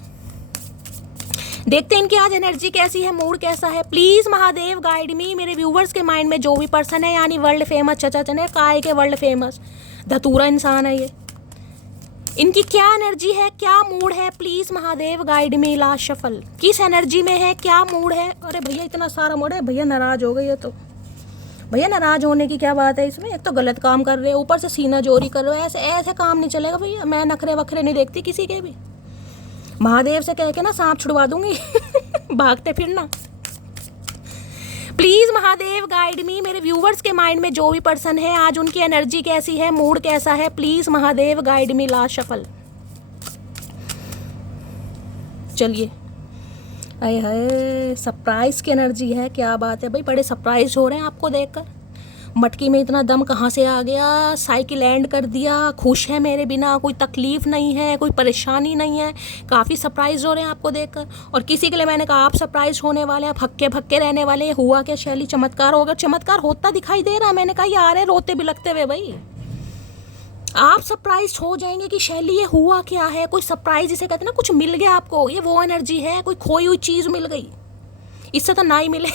देखते हैं इनकी आज एनर्जी कैसी है, मूड कैसा है। प्लीज महादेव गाइड मी, मेरे व्यूवर्स के माइंड में जो भी पर्सन है, यानी वर्ल्ड फेमस चचा चनेरा, काय के वर्ल्ड फेमस धतूरा इंसान है ये, इनकी क्या एनर्जी है, क्या मूड है? Please Mahadev guide me. Last shuffle किस एनर्जी में है, क्या मूड है? अरे भैया इतना सारा मूड है, भैया नाराज हो गई है। तो भैया नाराज होने की क्या बात है इसमें? एक तो गलत काम कर रहे हो, ऊपर से सीना जोरी कर रहे हो। ऐसे ऐसे काम नहीं चलेगा भैया। मैं नखरे वखरे नहीं देखती किसी के भी। महादेव से कह के ना सांप छुड़वा दूंगी भागते फिरना। प्लीज महादेव गाइड मी, मेरे व्यूवर्स के माइंड में जो भी पर्सन है, आज उनकी एनर्जी कैसी है, मूड कैसा है? Please Mahadev guide me. Last shuffle. चलिए, अरे हाय, सरप्राइज की एनर्जी है, क्या बात है भाई, बड़े सरप्राइज हो रहे हैं आपको देखकर। मटकी में इतना दम कहाँ से आ गया? साइकिल लैंड कर दिया, खुश है मेरे बिना, कोई तकलीफ नहीं है, कोई परेशानी नहीं है। काफ़ी सरप्राइज हो रहे हैं आपको देखकर। और किसी के लिए मैंने कहा आप सरप्राइज होने वाले, आप हक्के भक्के रहने वाले। हुआ क्या शैली? चमत्कार होगा। चमत्कार होता दिखाई दे रहा है। मैंने कहा यार है रोते बिलखते हुए भाई, आप सरप्राइज हो जाएंगे कि शैली ये हुआ क्या है। कोई सरप्राइज इसे कहते हैं ना, कुछ मिल गया आपको, ये वो एनर्जी है, कोई खोई हुई चीज़ मिल गई। इससे तो ना ही मिले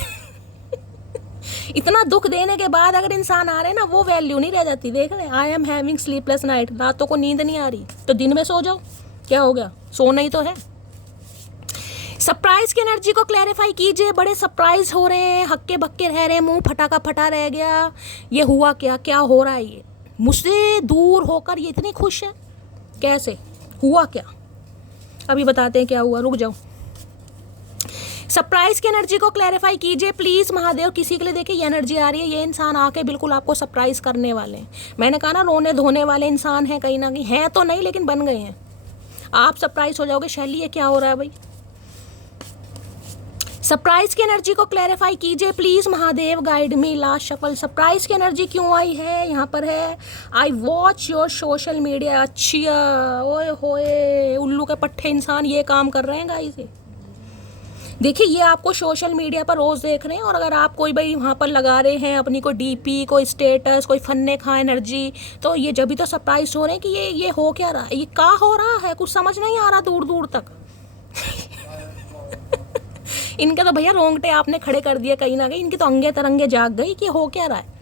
इतना दुख देने के बाद अगर इंसान आ रहे हैं ना, वो वैल्यू नहीं रह जाती। देख रहे, I am having sleepless night, रातों को नींद नहीं आ रही तो दिन में सो जाओ, क्या हो गया, सोना ही तो है। सरप्राइज की एनर्जी को क्लैरिफाई कीजिए। बड़े सरप्राइज हो रहे हैं, हक्के बक्के रह रहे हैं, मुंह फटा का फटा रह गया। ये हुआ क्या, क्या हो रहा है? ये मुझसे दूर होकर ये इतनी खुश है, कैसे हुआ क्या? अभी बताते हैं क्या हुआ, रुक जाओ। सरप्राइज की एनर्जी को क्लैरिफाई कीजिए प्लीज महादेव। किसी के लिए देखिए ये एनर्जी आ रही है, ये इंसान आके बिल्कुल आपको सरप्राइज करने वाले हैं। मैंने कहा ना रोने धोने वाले इंसान हैं, कहीं ना कहीं हैं तो नहीं लेकिन बन गए हैं। आप सरप्राइज हो जाओगे। शैली ये क्या हो रहा है भाई? सरप्राइज की एनर्जी को क्लैरिफाई कीजिए please Mahadev guide me. Last shuffle. Surprise की एनर्जी क्यों आई है? यहाँ पर है I watch your social media. अच्छा, ओए होए, उल्लू के पट्टे इंसान ये काम कर रहे हैं गाइस। देखिए ये आपको सोशल मीडिया पर रोज़ देख रहे हैं, और अगर आप कोई भाई वहाँ पर लगा रहे हैं अपनी कोई डीपी, कोई स्टेटस, कोई फन्ने खा एनर्जी, तो ये जब भी तो सरप्राइज हो रहे हैं कि ये हो क्या रहा है, ये क्या हो रहा है, कुछ समझ नहीं आ रहा दूर दूर तक इनके तो भैया रोंगटे आपने खड़े कर दिए कहीं ना कहीं, इनकी तो अंगे तरंगे जाग गई कि हो क्या रहा है।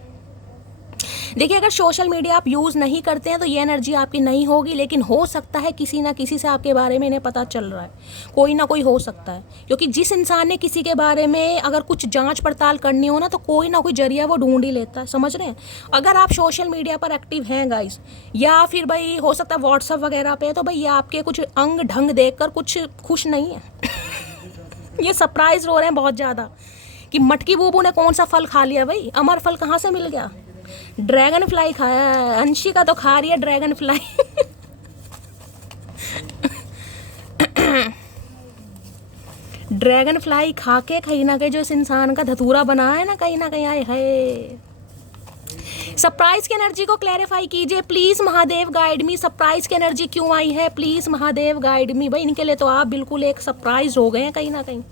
देखिए अगर सोशल मीडिया आप यूज़ नहीं करते हैं तो ये एनर्जी आपकी नहीं होगी, लेकिन हो सकता है किसी ना किसी से आपके बारे में इन्हें पता चल रहा है, कोई ना कोई हो सकता है। क्योंकि जिस इंसान ने किसी के बारे में अगर कुछ जांच पड़ताल करनी हो ना, तो कोई ना कोई जरिया वो ढूंढ ही लेता है, समझ रहे हैं। अगर आप सोशल मीडिया पर एक्टिव हैं गाइस, या फिर भाई हो सकता है व्हाट्सअप वगैरह पे, तो भाई ये आपके कुछ अंग ढंग देख कर कुछ खुश नहीं है ये सरप्राइज हो रहे हैं बहुत ज़्यादा कि मटकी बूबू ने कौन सा फल खा लिया भाई, अमर फल कहाँ से मिल गया, ड्रैगन फ्लाई खाया है। अंशिका तो खा रही है ड्रैगन फ्लाई ड्रैगन फ्लाई खा के कहीं ना कहीं जो इस इंसान का धतूरा बना है ना, कहीं ना कहीं आए है। सरप्राइज की एनर्जी को क्लैरिफाई कीजिए please Mahadev guide me. Surprise की एनर्जी क्यों आई है प्लीज महादेव गाइड मी। भाई इनके लिए तो आप बिल्कुल एक सरप्राइज हो गए हैं कहीं ना कहीं।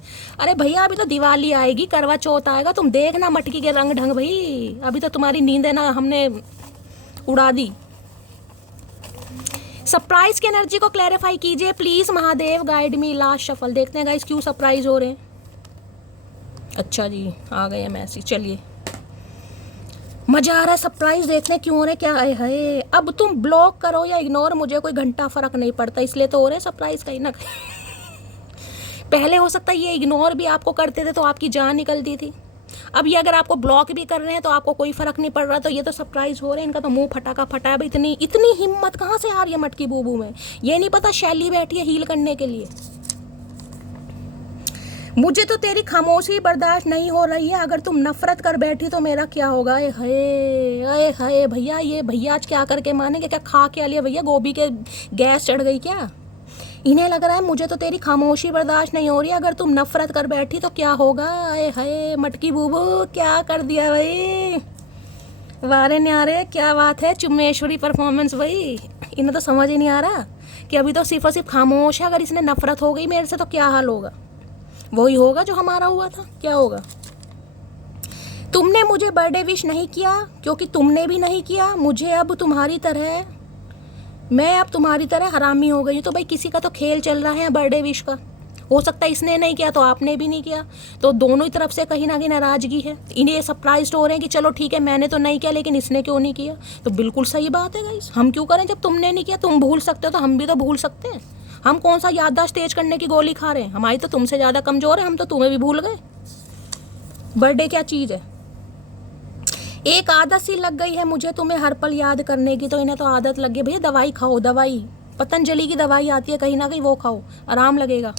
अरे भैया अभी तो दिवाली आएगी, करवा चौथ आएगा, तुम देखना मटकी के रंग ढंग भाई, अभी तो तुम्हारी नींद है ना हमने उड़ा दी। सरप्राइज की एनर्जी को क्लैरिफाई कीजिए please Mahadev guide me. Last shuffle. देखते हैं गाइस क्यों सरप्राइज हो रहे हैं। अच्छा जी आ गए मैसेज। चलिए मजा आ रहा है सरप्राइज देखने, क्यों हो रहे, क्या है। अब तुम ब्लॉक करो या इग्नोर, मुझे कोई घंटा फर्क नहीं पड़ता, इसलिए तो हो रहे सरप्राइज कहीं ना कहीं। पहले हो सकता है ये इग्नोर भी आपको करते थे तो आपकी जान निकलती थी। अब ये अगर आपको ब्लॉक भी कर रहे हैं तो आपको कोई फर्क नहीं पड़ रहा, तो ये तो सरप्राइज हो रहे हैं। इनका तो मुंह फटा का फटा है। इतनी इतनी हिम्मत कहाँ से आ रही है मटकी बूबू में। ये नहीं पता शैली बैठी है हील करने के लिए। मुझे तो तेरी खामोशी बर्दाश्त नहीं हो रही है। अगर तुम नफरत कर बैठी तो मेरा क्या होगा। अये हाय भैया, ये भैया आज क्या करके मानेंगे। क्या खा के लिया भैया, गोभी के गैस चढ़ गई क्या। इन्हें लग रहा है मुझे तो तेरी खामोशी बर्दाश्त नहीं हो रही। अगर तुम नफरत कर बैठी तो क्या होगा। अये हाय मटकी बूबू क्या कर दिया भाई। वारे न्यारे, क्या बात है, चुम्मेश्वरी परफॉर्मेंस भाई। इन्हें तो समझ ही नहीं आ रहा कि अभी तो सिर्फ और सिर्फ खामोश है। अगर इसने नफरत हो गई मेरे से तो क्या हाल होगा। वही होगा जो हमारा हुआ था। क्या होगा। तुमने मुझे बर्थडे विश नहीं किया क्योंकि तुमने भी नहीं किया मुझे। अब तुम्हारी तरह मैं अब तुम्हारी तरह हरामी हो गई हूँ। तो भाई किसी का तो खेल चल रहा है बर्थडे विश का। हो सकता है इसने नहीं किया तो आपने भी नहीं किया, तो दोनों ही तरफ से कहीं ना कहीं नाराजगी है। इन्हें ये सरप्राइज हो रहे हैं कि चलो ठीक है मैंने तो नहीं किया लेकिन इसने क्यों नहीं किया। तो बिल्कुल सही बात है गाइस, हम क्यों करें जब तुमने नहीं किया। तुम भूल सकते हो तो हम भी तो भूल सकते हैं। हम कौन सा याददाश्त तेज करने की गोली खा रहे हैं। हमारी तो तुमसे ज़्यादा कमज़ोर है, हम तो तुम्हें भी भूल गए। बर्थडे क्या चीज़ है। एक आदत सी लग गई है मुझे तुम्हें हर पल याद करने की। तो इन्हें तो आदत लग गई भैया, दवाई खाओ, दवाई पतंजलि की दवाई आती है कहीं ना कहीं, वो खाओ आराम लगेगा।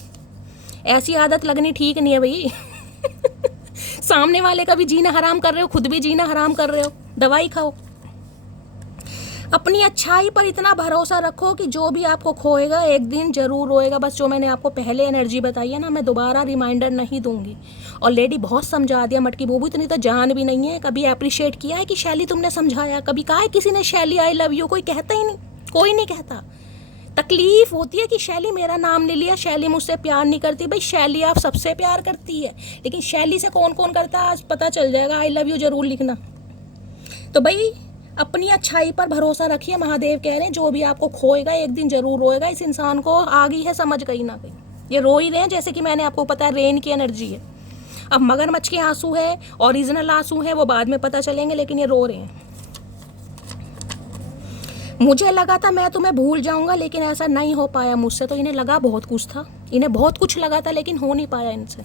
ऐसी आदत लगनी ठीक नहीं है भाई। सामने वाले का भी जीना हराम कर रहे हो, खुद भी जीना हराम कर रहे हो। दवाई खाओ। अपनी अच्छाई पर इतना भरोसा रखो कि जो भी आपको खोएगा एक दिन जरूर रोएगा। बस जो मैंने आपको पहले एनर्जी बताई है ना, मैं दोबारा रिमाइंडर नहीं दूंगी। ऑलरेडी बहुत समझा दिया मटकी बूबू, इतनी तो जान भी नहीं है। कभी अप्रिशिएट किया है कि शैली तुमने समझाया, कभी कहा है किसी ने शैली आई लव यू। कोई कहता ही नहीं, कोई नहीं कहता। तकलीफ होती है कि शैली मेरा नाम ले लिया, शैली मुझसे प्यार नहीं करती। भाई शैली आप सबसे प्यार करती है, लेकिन शैली से कौन कौन करता है आज पता चल जाएगा। आई लव यू जरूर लिखना। तो भाई अपनी अच्छाई पर भरोसा रखिए। महादेव कह रहे हैं जो भी आपको खोएगा एक दिन जरूर रोएगा। इस इंसान को आ गई है समझ कहीं ना कहीं। ये रो ही रहे हैं, जैसे कि मैंने आपको पता है रेन की एनर्जी है। अब मगरमच्छ के आंसू है, ओरिजिनल आंसू है, वो बाद में पता चलेंगे, लेकिन ये रो रहे हैं। मुझे लगा था मैं तुम्हें भूल जाऊंगा लेकिन ऐसा नहीं हो पाया मुझसे। तो इन्हें लगा बहुत कुछ था, इन्हें बहुत कुछ लगा था लेकिन हो नहीं पाया इनसे।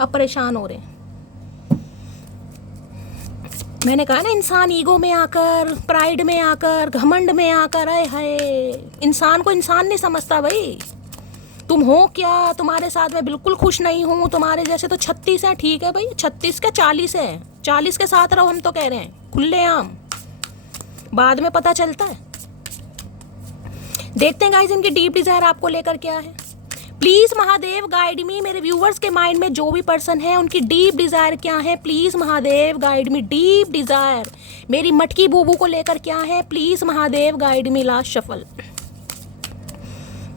अब परेशान हो रहे हैं। मैंने कहा ना, इंसान ईगो में आकर, प्राइड में आकर, घमंड में आकर, आए हाय इंसान को इंसान नहीं समझता भाई। तुम हो क्या, तुम्हारे साथ मैं बिल्कुल खुश नहीं हूँ। तुम्हारे जैसे तो 36 है, ठीक है भाई 36 का 40 है, 40 के साथ रहो हम तो कह रहे हैं खुलेआम। बाद में पता चलता है। देखते हैं गाइस इनकी डीप डिजायर आपको लेकर क्या है। Please Mahadev guide me. मेरे व्यूवर्स के माइंड में जो भी पर्सन है उनकी डीप डिजायर क्या है। Please Mahadev guide me. Deep Dzire मेरी मटकी बूबू को लेकर क्या है। Please Mahadev guide me. Last shuffle.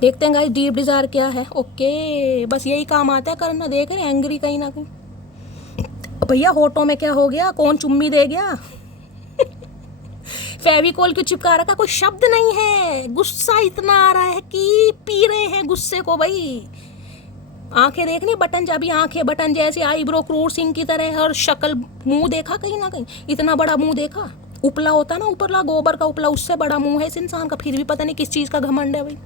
देखते हैं गाइस डीप डिजायर क्या है। ओके बस यही काम आता है करना। देख रहे हैं एंग्री कहीं ना कहीं। भैया होठों में क्या हो गया, कौन चुम्मी दे गया। फेविकोल क्यों चिपका रखा, कोई शब्द नहीं है। गुस्सा इतना आ रहा है कि पी रहे हैं गुस्से को भाई। आंखें देखनी बटन, अभी आंखें बटन जैसे, आईब्रो क्रूर सिंह की तरह है, और शक्ल मुंह देखा कहीं ना कहीं, इतना बड़ा मुंह देखा। उपला होता ना, उपला गोबर का उपला, उससे बड़ा मुंह है इस इंसान का। फिर भी पता नहीं किस चीज का घमंड है भाई।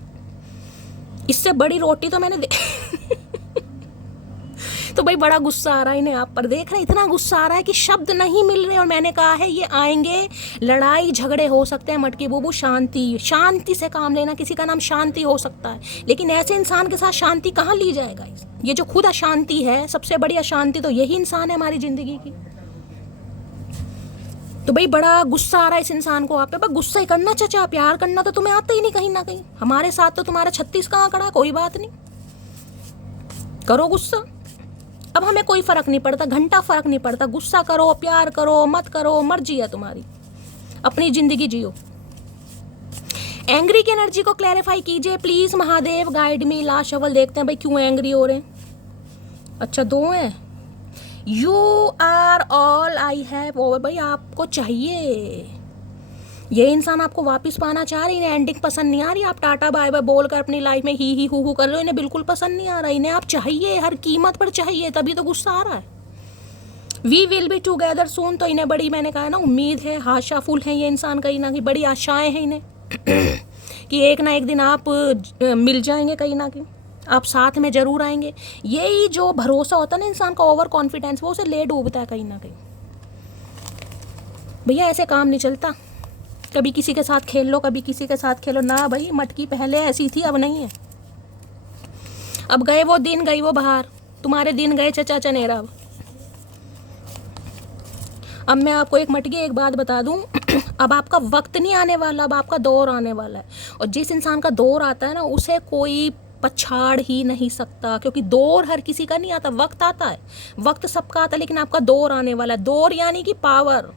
इससे बड़ी रोटी तो मैंने तो भाई बड़ा गुस्सा आ रहा है इन्हें आप पर। देख रहे इतना गुस्सा आ रहा है कि शब्द नहीं मिल रहे। और मैंने कहा है ये आएंगे, लड़ाई झगड़े हो सकते हैं मटकी बूबू। शांति, शांति से काम लेना। किसी का नाम शांति हो सकता है, लेकिन ऐसे इंसान के साथ शांति कहाँ ली जाएगा। ये जो खुद अशांति है, सबसे बड़ी अशांति तो यही इंसान है हमारी जिंदगी की। तो भाई बड़ा गुस्सा आ रहा है इस इंसान को आप पे। गुस्सा ही करना चाचा, प्यार करना तो तुम्हें आता ही नहीं कहीं ना कहीं। हमारे साथ तो तुम्हारा 36 का आंकड़ा, कोई बात नहीं, करो गुस्सा। अब हमें कोई फर्क नहीं पड़ता, घंटा फर्क नहीं पड़ता। गुस्सा करो, प्यार करो, मत करो, मर्जी है तुम्हारी, अपनी जिंदगी जियो। एंग्री की एनर्जी को क्लैरिफाई कीजिए please Mahadev guide me. Last shovel देखते हैं भाई क्यों एंग्री हो रहे हैं। अच्छा 2 हैं। You are all I have. ओ भाई आपको चाहिए, ये इंसान आपको वापस पाना चाह रही है। एंडिंग पसंद नहीं आ रही। आप टाटा बाय बाय बोलकर अपनी लाइफ में ही हु कर रहे हो, इन्हें बिल्कुल पसंद नहीं आ रहा। इन्हें आप चाहिए, हर कीमत पर चाहिए, तभी तो गुस्सा आ रहा है। वी विल बी टुगेदर सून, तो इन्हें बड़ी, मैंने कहा ना, उम्मीद है, आशा फुल है ये इंसान कहीं ना कहीं, बड़ी आशाएं हैं इन्हें कि एक ना एक दिन आप मिल जाएंगे, कहीं ना कहीं आप साथ में ज़रूर आएंगे। यही जो भरोसा होता है ना इंसान का, ओवर कॉन्फिडेंस, वो उसे ले डूबता है कहीं ना कहीं। भैया ऐसे काम नहीं चलता, कभी किसी के साथ खेल लो, कभी किसी के साथ खेलो ना भाई। मटकी पहले ऐसी थी, अब नहीं है। अब गए वो दिन, गई वो बहार, तुम्हारे दिन गए चचा चनेरा। अब मैं आपको एक मटकी एक बात बता दूं अब आपका वक्त नहीं आने वाला, अब आपका दौर आने वाला है। और जिस इंसान का दौर आता है ना, उसे कोई पछाड़ ही नहीं सकता, क्योंकि दौर हर किसी का नहीं आता, वक्त आता है, वक्त सबका आता है, लेकिन आपका दौर आने वाला है। दौर यानी कि पावर,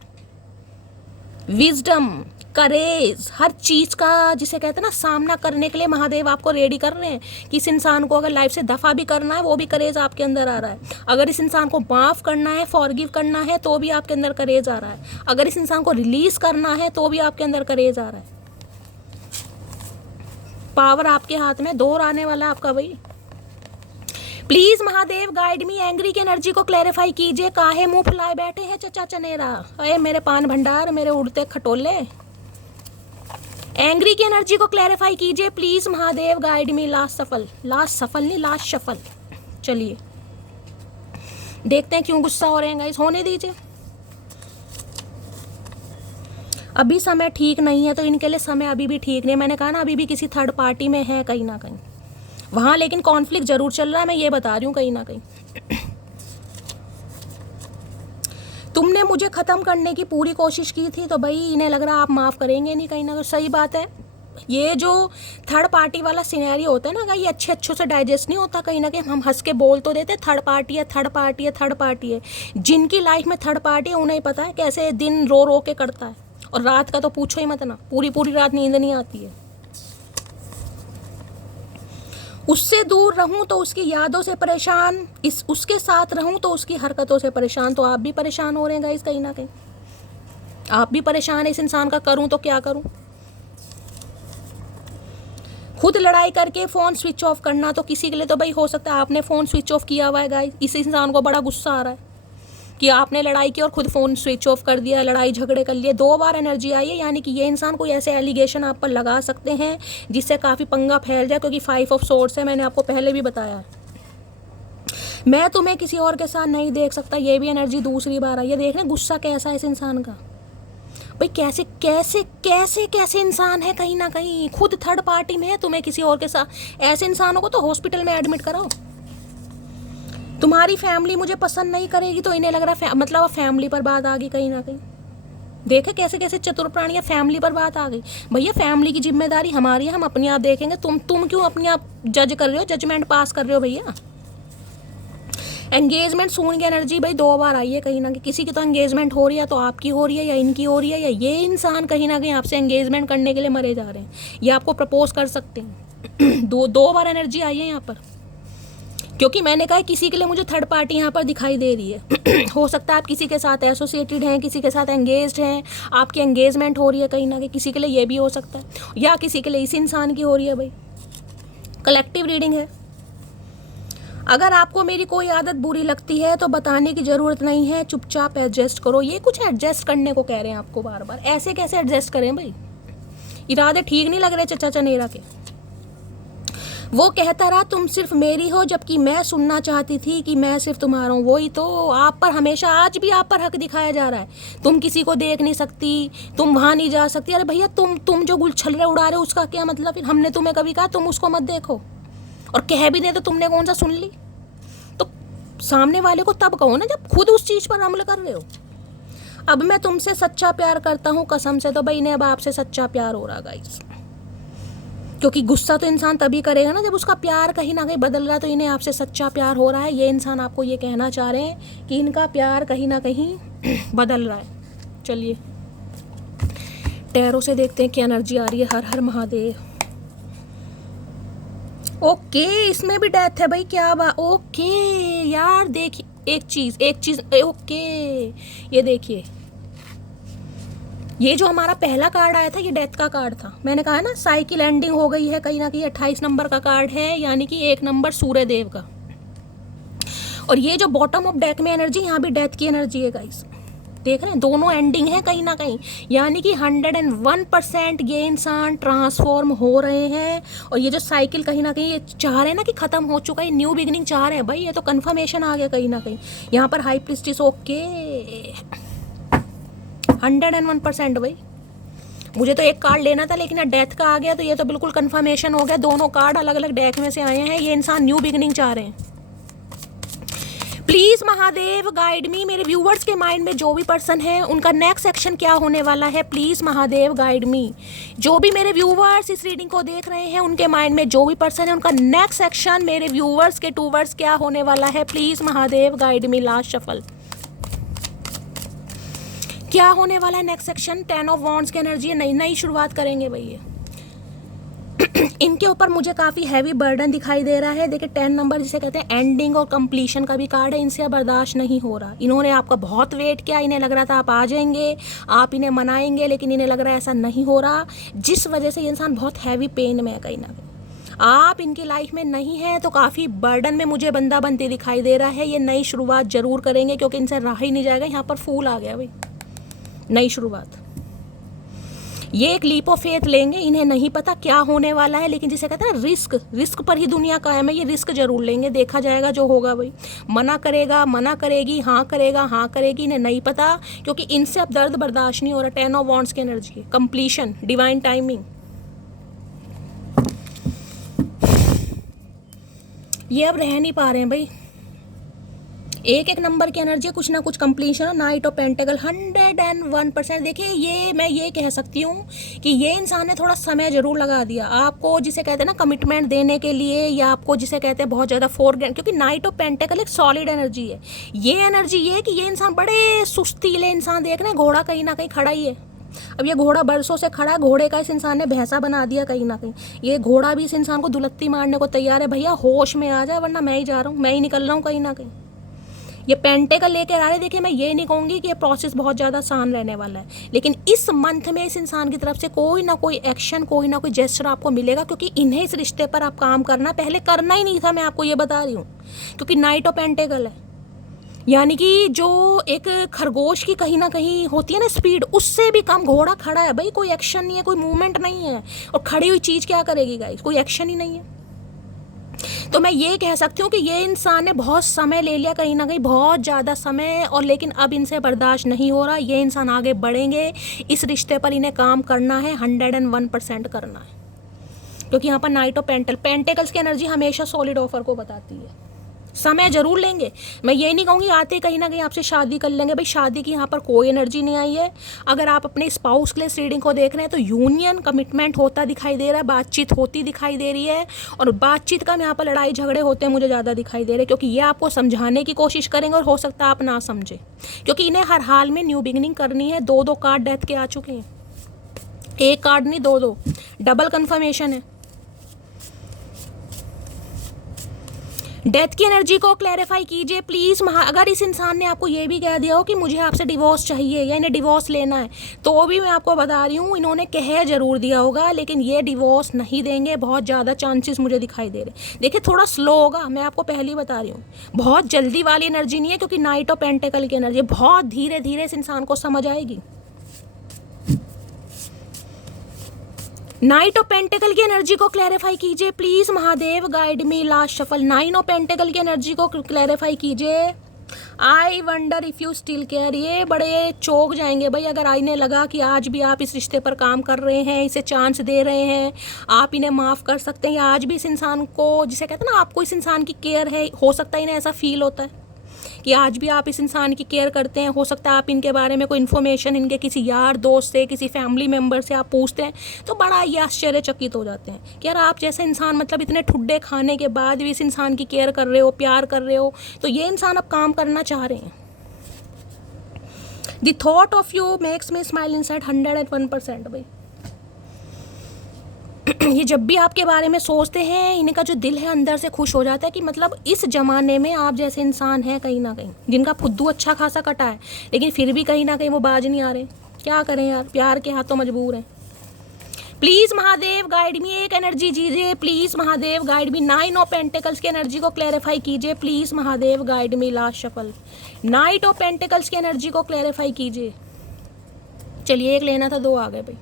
विजडम, करेज, हर चीज़ का जिसे कहते हैं ना, सामना करने के लिए महादेव आपको रेडी कर रहे हैं कि इस इंसान को अगर लाइफ से दफ़ा भी करना है, वो भी करेज आपके अंदर आ रहा है। अगर इस इंसान को माफ़ करना है, फॉरगिव करना है, तो भी आपके अंदर करेज आ रहा है। अगर इस इंसान को रिलीज़ करना है, तो भी आपके अंदर करेज आ रहा है। पावर आपके हाथ में, दौर आने वाला है आपका भाई। Please Mahadev guide me, angry की एनर्जी को क्लैरिफाई कीजिए। काहे मुंह फुलाए बैठे हैं चचा चनेरा, अरे मेरे पान भंडार, मेरे उड़ते खटोले। एंग्री की एनर्जी को क्लैरिफाई कीजिए please Mahadev, guide me. Last सफल, लास्ट सफल नहीं, लास्ट शफल। चलिए देखते हैं क्यों गुस्सा हो रहे हैं गाइस, होने दीजिए। अभी समय ठीक नहीं है, तो इनके लिए समय अभी भी ठीक नहीं है। मैंने कहा ना, अभी भी किसी थर्ड पार्टी में है कहीं ना कहीं वहाँ, लेकिन कॉन्फ्लिक्ट जरूर चल रहा है, मैं ये बता रही हूँ कहीं ना कहीं। तुमने मुझे ख़त्म करने की पूरी कोशिश की थी, तो भाई इन्हें लग रहा है आप माफ़ करेंगे नहीं कहीं ना कहीं। सही बात है, ये जो थर्ड पार्टी वाला सिनेरियो होता है ना, ये अच्छे से डाइजेस्ट नहीं होता कहीं ना कहीं। हम हंस के बोल तो देते थर्ड पार्टी है, थर्ड पार्टी है, थर्ड पार्टी है। जिनकी लाइफ में थर्ड पार्टी है उन्हें पता है कैसे दिन रो रो के करता है। और रात का तो पूछो ही मत ना, पूरी पूरी रात नींद नहीं आती है। उससे दूर रहूं तो उसकी यादों से परेशान, उसके साथ रहूं तो उसकी हरकतों से परेशान। तो आप भी परेशान हो रहे हैं गाइस कहीं ना कहीं, आप भी परेशान है इस इंसान का। करूं तो क्या करूं? खुद लड़ाई करके फ़ोन स्विच ऑफ करना, तो किसी के लिए तो भाई हो सकता है आपने फ़ोन स्विच ऑफ किया हुआ है गाइस, इस इंसान को बड़ा गुस्सा आ रहा है कि आपने लड़ाई की और खुद फ़ोन स्विच ऑफ कर दिया, लड़ाई झगड़े कर लिए। 2 बार एनर्जी आई है, यानी कि ये इंसान कोई ऐसे एलिगेशन आप पर लगा सकते हैं जिससे काफ़ी पंगा फैल जाए, क्योंकि 5 ऑफ सोर्ड्स है, मैंने आपको पहले भी बताया है। मैं तुम्हें किसी और के साथ नहीं देख सकता, ये भी एनर्जी दूसरी बार आई है। देख रहे गुस्सा कैसा है इस इंसान का भाई, कैसे कैसे कैसे कैसे इंसान है कहीं ना कहीं, खुद थर्ड पार्टी में है, तुम्हें किसी और के साथ। ऐसे इंसानों को तो हॉस्पिटल में एडमिट कराओ। तुम्हारी फैमिली मुझे पसंद नहीं करेगी, तो इन्हें लग रहा है मतलब फैमिली पर बात आ गई कहीं ना कहीं। देखे कैसे कैसे चतुर प्राणी, फैमिली पर बात आ गई। भैया फैमिली की जिम्मेदारी हमारी है, हम अपने आप देखेंगे। तुम क्यों अपने आप जज कर रहे हो, जजमेंट पास कर रहे हो भैया? एंगेजमेंट सून की एनर्जी भाई 2 बार आई है कहीं ना कहीं। किसी की तो एंगेजमेंट हो रही है, तो आपकी हो रही है या इनकी हो रही है, या ये इंसान कहीं ना कहीं आपसे एंगेजमेंट करने के लिए मरे जा रहे हैं, या आपको प्रपोज कर सकते हैं। दो बार एनर्जी आई है यहाँ पर, क्योंकि मैंने कहा किसी के लिए मुझे थर्ड पार्टी यहाँ पर दिखाई दे रही है। हो सकता है आप किसी के साथ एसोसिएटेड हैं, किसी के साथ एंगेज्ड हैं, आपकी एंगेजमेंट हो रही है कहीं ना कहीं। किसी के लिए ये भी हो सकता है, या किसी के लिए इस इंसान की हो रही है। भाई कलेक्टिव रीडिंग है। अगर आपको मेरी कोई आदत बुरी लगती है तो बताने की ज़रूरत नहीं है, चुपचाप एडजस्ट करो। ये कुछ एडजस्ट करने को कह रहे हैं आपको बार बार। ऐसे कैसे एडजस्ट करें भाई, इरादे ठीक नहीं लग रहे चचा चनेरा के। वो कहता रहा तुम सिर्फ मेरी हो, जबकि मैं सुनना चाहती थी कि मैं सिर्फ तुम्हारा हूँ। वही तो, आप पर हमेशा, आज भी आप पर हक दिखाया जा रहा है। तुम किसी को देख नहीं सकती, तुम वहाँ नहीं जा सकती। अरे भैया तुम जो गुलछलरे उड़ा रहे हो उसका क्या मतलब? फिर हमने तुम्हें कभी कहा तुम उसको मत देखो, और कह भी दे तो तुमने कौन सा सुन ली? तो सामने वाले को तब कहो ना जब खुद उस चीज़ पर अमल कर रहे हो। अब मैं तुमसे सच्चा प्यार करता हूँ कसम से। तो भाई इन्हें अब आपसे सच्चा प्यार हो रहा गाइस, क्योंकि गुस्सा तो इंसान तभी करेगा ना जब उसका प्यार कहीं ना कहीं बदल रहा है। तो इन्हें आपसे सच्चा प्यार हो रहा है। ये इंसान आपको ये कहना चाह रहे हैं कि इनका प्यार कहीं ना कहीं बदल रहा है। चलिए टैरो से देखते हैं क्या एनर्जी आ रही है। हर हर महादेव। ओके, इसमें भी डेथ है भाई, क्या बात। ओके यार देखिए एक चीज़ ओके, ये देखिए, ये जो हमारा पहला कार्ड आया था ये डेथ का कार्ड था। मैंने कहा ना साइकिल एंडिंग हो गई है कहीं ना कहीं। 28 नंबर का कार्ड है, यानी कि 1 नंबर सूर्य देव का। और ये जो बॉटम ऑफ डेक में एनर्जी, यहाँ भी डेथ की एनर्जी है गाइस, देख रहे हैं, दोनों एंडिंग है कहीं ना कहीं, यानी कि 101% ये इंसान ट्रांसफॉर्म हो रहे हैं। और ये जो साइकिल कहीं ना कहीं ये चाह रहे हैं ना कि खत्म हो चुका है, न्यू बिगिनिंग चाह रहे हैं भाई, ये तो कंफर्मेशन आ गया कहीं ना कहीं। यहाँ पर हाई प्रीस्टेस ओके 101% भाई। मुझे तो एक कार्ड लेना था लेकिन डेथ का आ गया, तो ये तो बिल्कुल कंफर्मेशन हो गया। दोनों कार्ड अलग अलग डेक में से आए हैं, ये इंसान न्यू बिगिनिंग चाह रहे हैं। प्लीज महादेव गाइड मी, मेरे व्यूवर्स के माइंड में जो भी पर्सन है उनका नेक्स्ट एक्शन क्या होने वाला है, प्लीज महादेव गाइड मी। जो भी मेरे व्यूवर्स इस रीडिंग को देख रहे हैं उनके माइंड में जो भी पर्सन है उनका नेक्स्ट एक्शन मेरे व्यूवर्स के टूवर्ड्स क्या होने वाला है, please Mahadev guide me. Last shuffle क्या होने वाला है नेक्स्ट सेक्शन। 10 ऑफ वॉन्ड्स की एनर्जी है, नई नई शुरुआत करेंगे भैया। इनके ऊपर मुझे काफ़ी हैवी बर्डन दिखाई दे रहा है। देखिए 10 नंबर जिसे कहते हैं एंडिंग और कंप्लीशन का भी कार्ड है। इनसे अब बर्दाश्त नहीं हो रहा, इन्होंने आपका बहुत वेट किया, इन्हें लग रहा था आप आ जाएंगे, आप इन्हें मनाएंगे, लेकिन इन्हें लग रहा है ऐसा नहीं हो रहा, जिस वजह से ये इंसान बहुत हैवी पेन में है कहीं ना कहीं। आप इनकी लाइफ में नहीं है तो काफ़ी बर्डन में मुझे बंदा बनते दिखाई दे रहा है। ये नई शुरुआत जरूर करेंगे क्योंकि इनसे रहा ही नहीं जाएगा। यहाँ पर फूल आ गया भाई, नई शुरुआत। ये एक लीप ऑफ फेथ लेंगे, इन्हें नहीं पता क्या होने वाला है, लेकिन जिसे कहते हैं रिस्क पर ही दुनिया कायम है। ये रिस्क जरूर लेंगे, देखा जाएगा जो होगा भाई। मना करेगा, मना करेगी, हाँ करेगा, हाँ करेगी, इन्हें नहीं पता, क्योंकि इनसे अब दर्द बर्दाश्त नहीं हो रहा। 10 ऑफ वॉन्ड्स की एनर्जी, कंप्लीशन, डिवाइन टाइमिंग। ये अब रह नहीं पा रहे हैं भाई। एक नंबर की एनर्जी, कुछ ना कुछ कंप्लीशन। Night of pentacle 101%। देखिए ये मैं ये कह सकती हूँ कि ये इंसान ने थोड़ा समय जरूर लगा दिया आपको, जिसे कहते हैं ना कमिटमेंट देने के लिए, या आपको जिसे कहते हैं बहुत ज़्यादा फोरग्राउंड, क्योंकि नाइट ऑफ पेंटेकल एक सॉलिड एनर्जी है। ये एनर्जी ये है कि ये इंसान बड़े सुस्तीले इंसान, देख रहे हैं घोड़ा कहीं ना कहीं खड़ा ही है। अब ये घोड़ा बरसों से खड़ा है, घोड़े का इस इंसान ने भैंसा बना दिया कहीं ना कहीं। ये घोड़ा भी इस इंसान को दुलत्ती मारने को तैयार है। भैया होश में आ जाए वरना मैं ही जा रहा हूँ, मैं ही निकल रहा हूँ कहीं ना कहीं। ये पेंटेकल लेकर आ रहे। देखिए मैं ये नहीं कहूँगी कि ये प्रोसेस बहुत ज़्यादा आसान रहने वाला है, लेकिन इस मंथ में इस इंसान की तरफ से कोई ना कोई एक्शन, कोई ना कोई जेस्चर आपको मिलेगा, क्योंकि इन्हें इस रिश्ते पर आप काम करना पहले करना ही नहीं था, मैं आपको ये बता रही हूँ। क्योंकि नाइट ऑफ पेंटेकल है, यानी कि जो एक खरगोश की कहीं ना कहीं होती है ना स्पीड, उससे भी कम घोड़ा खड़ा है भाई। कोई एक्शन नहीं है, कोई मूवमेंट नहीं है, और खड़ी हुई चीज़ क्या करेगी गाइस, कोई एक्शन ही नहीं है। तो मैं ये कह सकती हूँ कि ये इंसान ने बहुत समय ले लिया कहीं ना कहीं, बहुत ज़्यादा समय, और लेकिन अब इनसे बर्दाश्त नहीं हो रहा। ये इंसान आगे बढ़ेंगे, इस रिश्ते पर इन्हें काम करना है, 101% करना है, क्योंकि यहाँ पर नाइट ऑफ पेंटेकल्स की एनर्जी हमेशा सॉलिड ऑफर को बताती है। समय जरूर लेंगे, मैं ये नहीं कहूँगी आते कहीं ना कहीं आपसे शादी कर लेंगे भाई, शादी की यहाँ पर कोई एनर्जी नहीं आई है। अगर आप अपने स्पाउस के लिए इस रीडिंग को देख रहे हैं तो यूनियन, कमिटमेंट होता दिखाई दे रहा है, बातचीत होती दिखाई दे रही है, और बातचीत का यहाँ पर लड़ाई झगड़े होते हैं मुझे ज़्यादा दिखाई दे रहे हैं, क्योंकि ये आपको समझाने की कोशिश करेंगे और हो सकता है आप ना समझे, क्योंकि इन्हें हर हाल में न्यू बिगिनिंग करनी है। 2 कार्ड डेथ के आ चुके हैं, एक कार्ड नहीं 2, डबल कन्फर्मेशन है। डेथ की एनर्जी को क्लैरिफाई कीजिए प्लीज़। अगर इस इंसान ने आपको ये भी कह दिया हो कि मुझे आपसे डिवोर्स चाहिए या इन्हें डिवोर्स लेना है, तो भी मैं आपको बता रही हूँ इन्होंने कह जरूर दिया होगा, लेकिन ये डिवोर्स नहीं देंगे। बहुत ज़्यादा चांसेस मुझे दिखाई दे रहे। देखिए थोड़ा स्लो होगा, मैं आपको पहले ही बता रही हूँ, बहुत जल्दी वाली एनर्जी नहीं है, क्योंकि नाइट ऑफ पेंटेकल की एनर्जी बहुत धीरे धीरे इस इंसान को समझ आएगी। नाइट ऑफ पेंटेकल की एनर्जी को क्लैरिफाई कीजिए please Mahadev, guide me. Last shuffle 9 of pentacle की एनर्जी को क्लैरिफाई कीजिए। I wonder if you still care. ये बड़े चौंक जाएंगे भाई अगर इन्हें लगा कि आज भी आप इस रिश्ते पर काम कर रहे हैं, इसे चांस दे रहे हैं, आप इन्हें माफ़ कर सकते हैं, या आज भी इस इंसान को, जिसे कहते हैं ना आपको इस इंसान की केयर है, हो सकता है इन्हें ऐसा फील होता है कि आज भी आप इस इंसान की केयर करते हैं। हो सकता है आप इनके बारे में कोई इन्फॉर्मेशन इनके किसी यार दोस्त से, किसी फैमिली मेम्बर से आप पूछते हैं तो बड़ा ये आश्चर्यचकित हो जाते हैं कि यार आप जैसे इंसान, मतलब इतने ठुड्डे खाने के बाद भी इस इंसान की केयर कर रहे हो, प्यार कर रहे हो, तो ये इंसान अब काम करना चाह रहे हैं। The thought of you makes me smile inside 101% भाई। ये जब भी आपके बारे में सोचते हैं, इनका जो दिल है अंदर से खुश हो जाता है कि मतलब इस ज़माने में आप जैसे इंसान हैं कहीं ना कहीं, जिनका फुद्दू अच्छा खासा कटा है, लेकिन फिर भी कहीं ना कहीं वो बाज नहीं आ रहे। क्या करें यार, प्यार के हाथों मजबूर हैं। प्लीज महादेव गाइड मी, एक एनर्जी दीजिए please Mahadev guide me. 9 of pentacles की एनर्जी को क्लैरिफाई कीजिए please Mahadev guide me. Last shuffle, night of pentacles की एनर्जी को क्लैरिफाई कीजिए। चलिए एक लेना था, 2 आ गए भाई।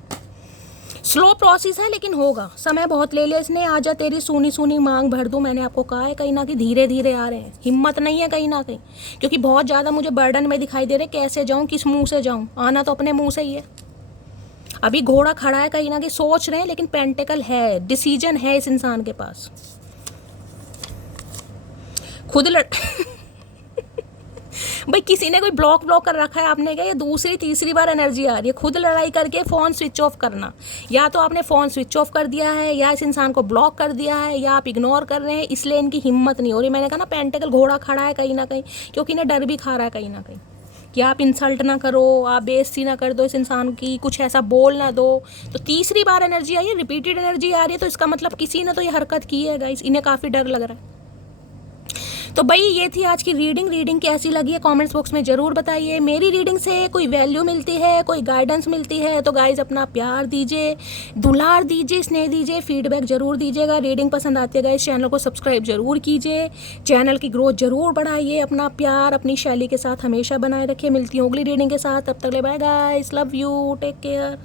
स्लो प्रोसेस है लेकिन होगा, समय बहुत ले लिया इसने। आजा तेरी सूनी सूनी मांग भर दूं, मैंने आपको कहा है कहीं ना कहीं धीरे धीरे आ रहे हैं, हिम्मत नहीं है कहीं ना कहीं, क्योंकि बहुत ज़्यादा मुझे बर्डन में दिखाई दे रहे। कैसे जाऊं, किस मुंह से जाऊं, आना तो अपने मुंह से ही है। अभी घोड़ा खड़ा है कहीं ना कहीं, सोच रहे हैं लेकिन पेंटिकल है, डिसीजन है इस इंसान के पास। खुद भाई किसी ने कोई ब्लॉक कर रखा है आपने क्या, ये दूसरी तीसरी बार एनर्जी आ रही है। खुद लड़ाई करके फ़ोन स्विच ऑफ करना, या तो आपने फ़ोन स्विच ऑफ कर दिया है, या इस इंसान को ब्लॉक कर दिया है, या आप इग्नोर कर रहे हैं, इसलिए इनकी हिम्मत नहीं हो रही। मैंने कहा ना पेंटिकल घोड़ा खड़ा है कहीं ना कहीं, क्योंकि इन्हें डर भी खा रहा है कहीं ना कहीं कि आप इंसल्ट ना करो, आप बेइज्जती ना कर दो इस इंसान की, कुछ ऐसा बोल ना दो। तो तीसरी बार एनर्जी आई है, रिपीटेड एनर्जी आ रही है, तो इसका मतलब किसी ने तो ये हरकत की है गाइस, इन्हें काफ़ी डर लग रहा है। तो भाई ये थी आज की रीडिंग कैसी लगी है कमेंट्स बॉक्स में ज़रूर बताइए। मेरी रीडिंग से कोई वैल्यू मिलती है, कोई गाइडेंस मिलती है तो गाइज अपना प्यार दीजिए, दुलार दीजिए, स्नेह दीजिए, फीडबैक ज़रूर दीजिएगा। रीडिंग पसंद आती है गाइज चैनल को सब्सक्राइब जरूर कीजिए, चैनल की ग्रोथ जरूर बढ़ाइए। अपना प्यार अपनी शैली के साथ हमेशा बनाए रखिए। मिलती हूँ अगली रीडिंग के साथ, तब तक ले bye guys, love you, take care.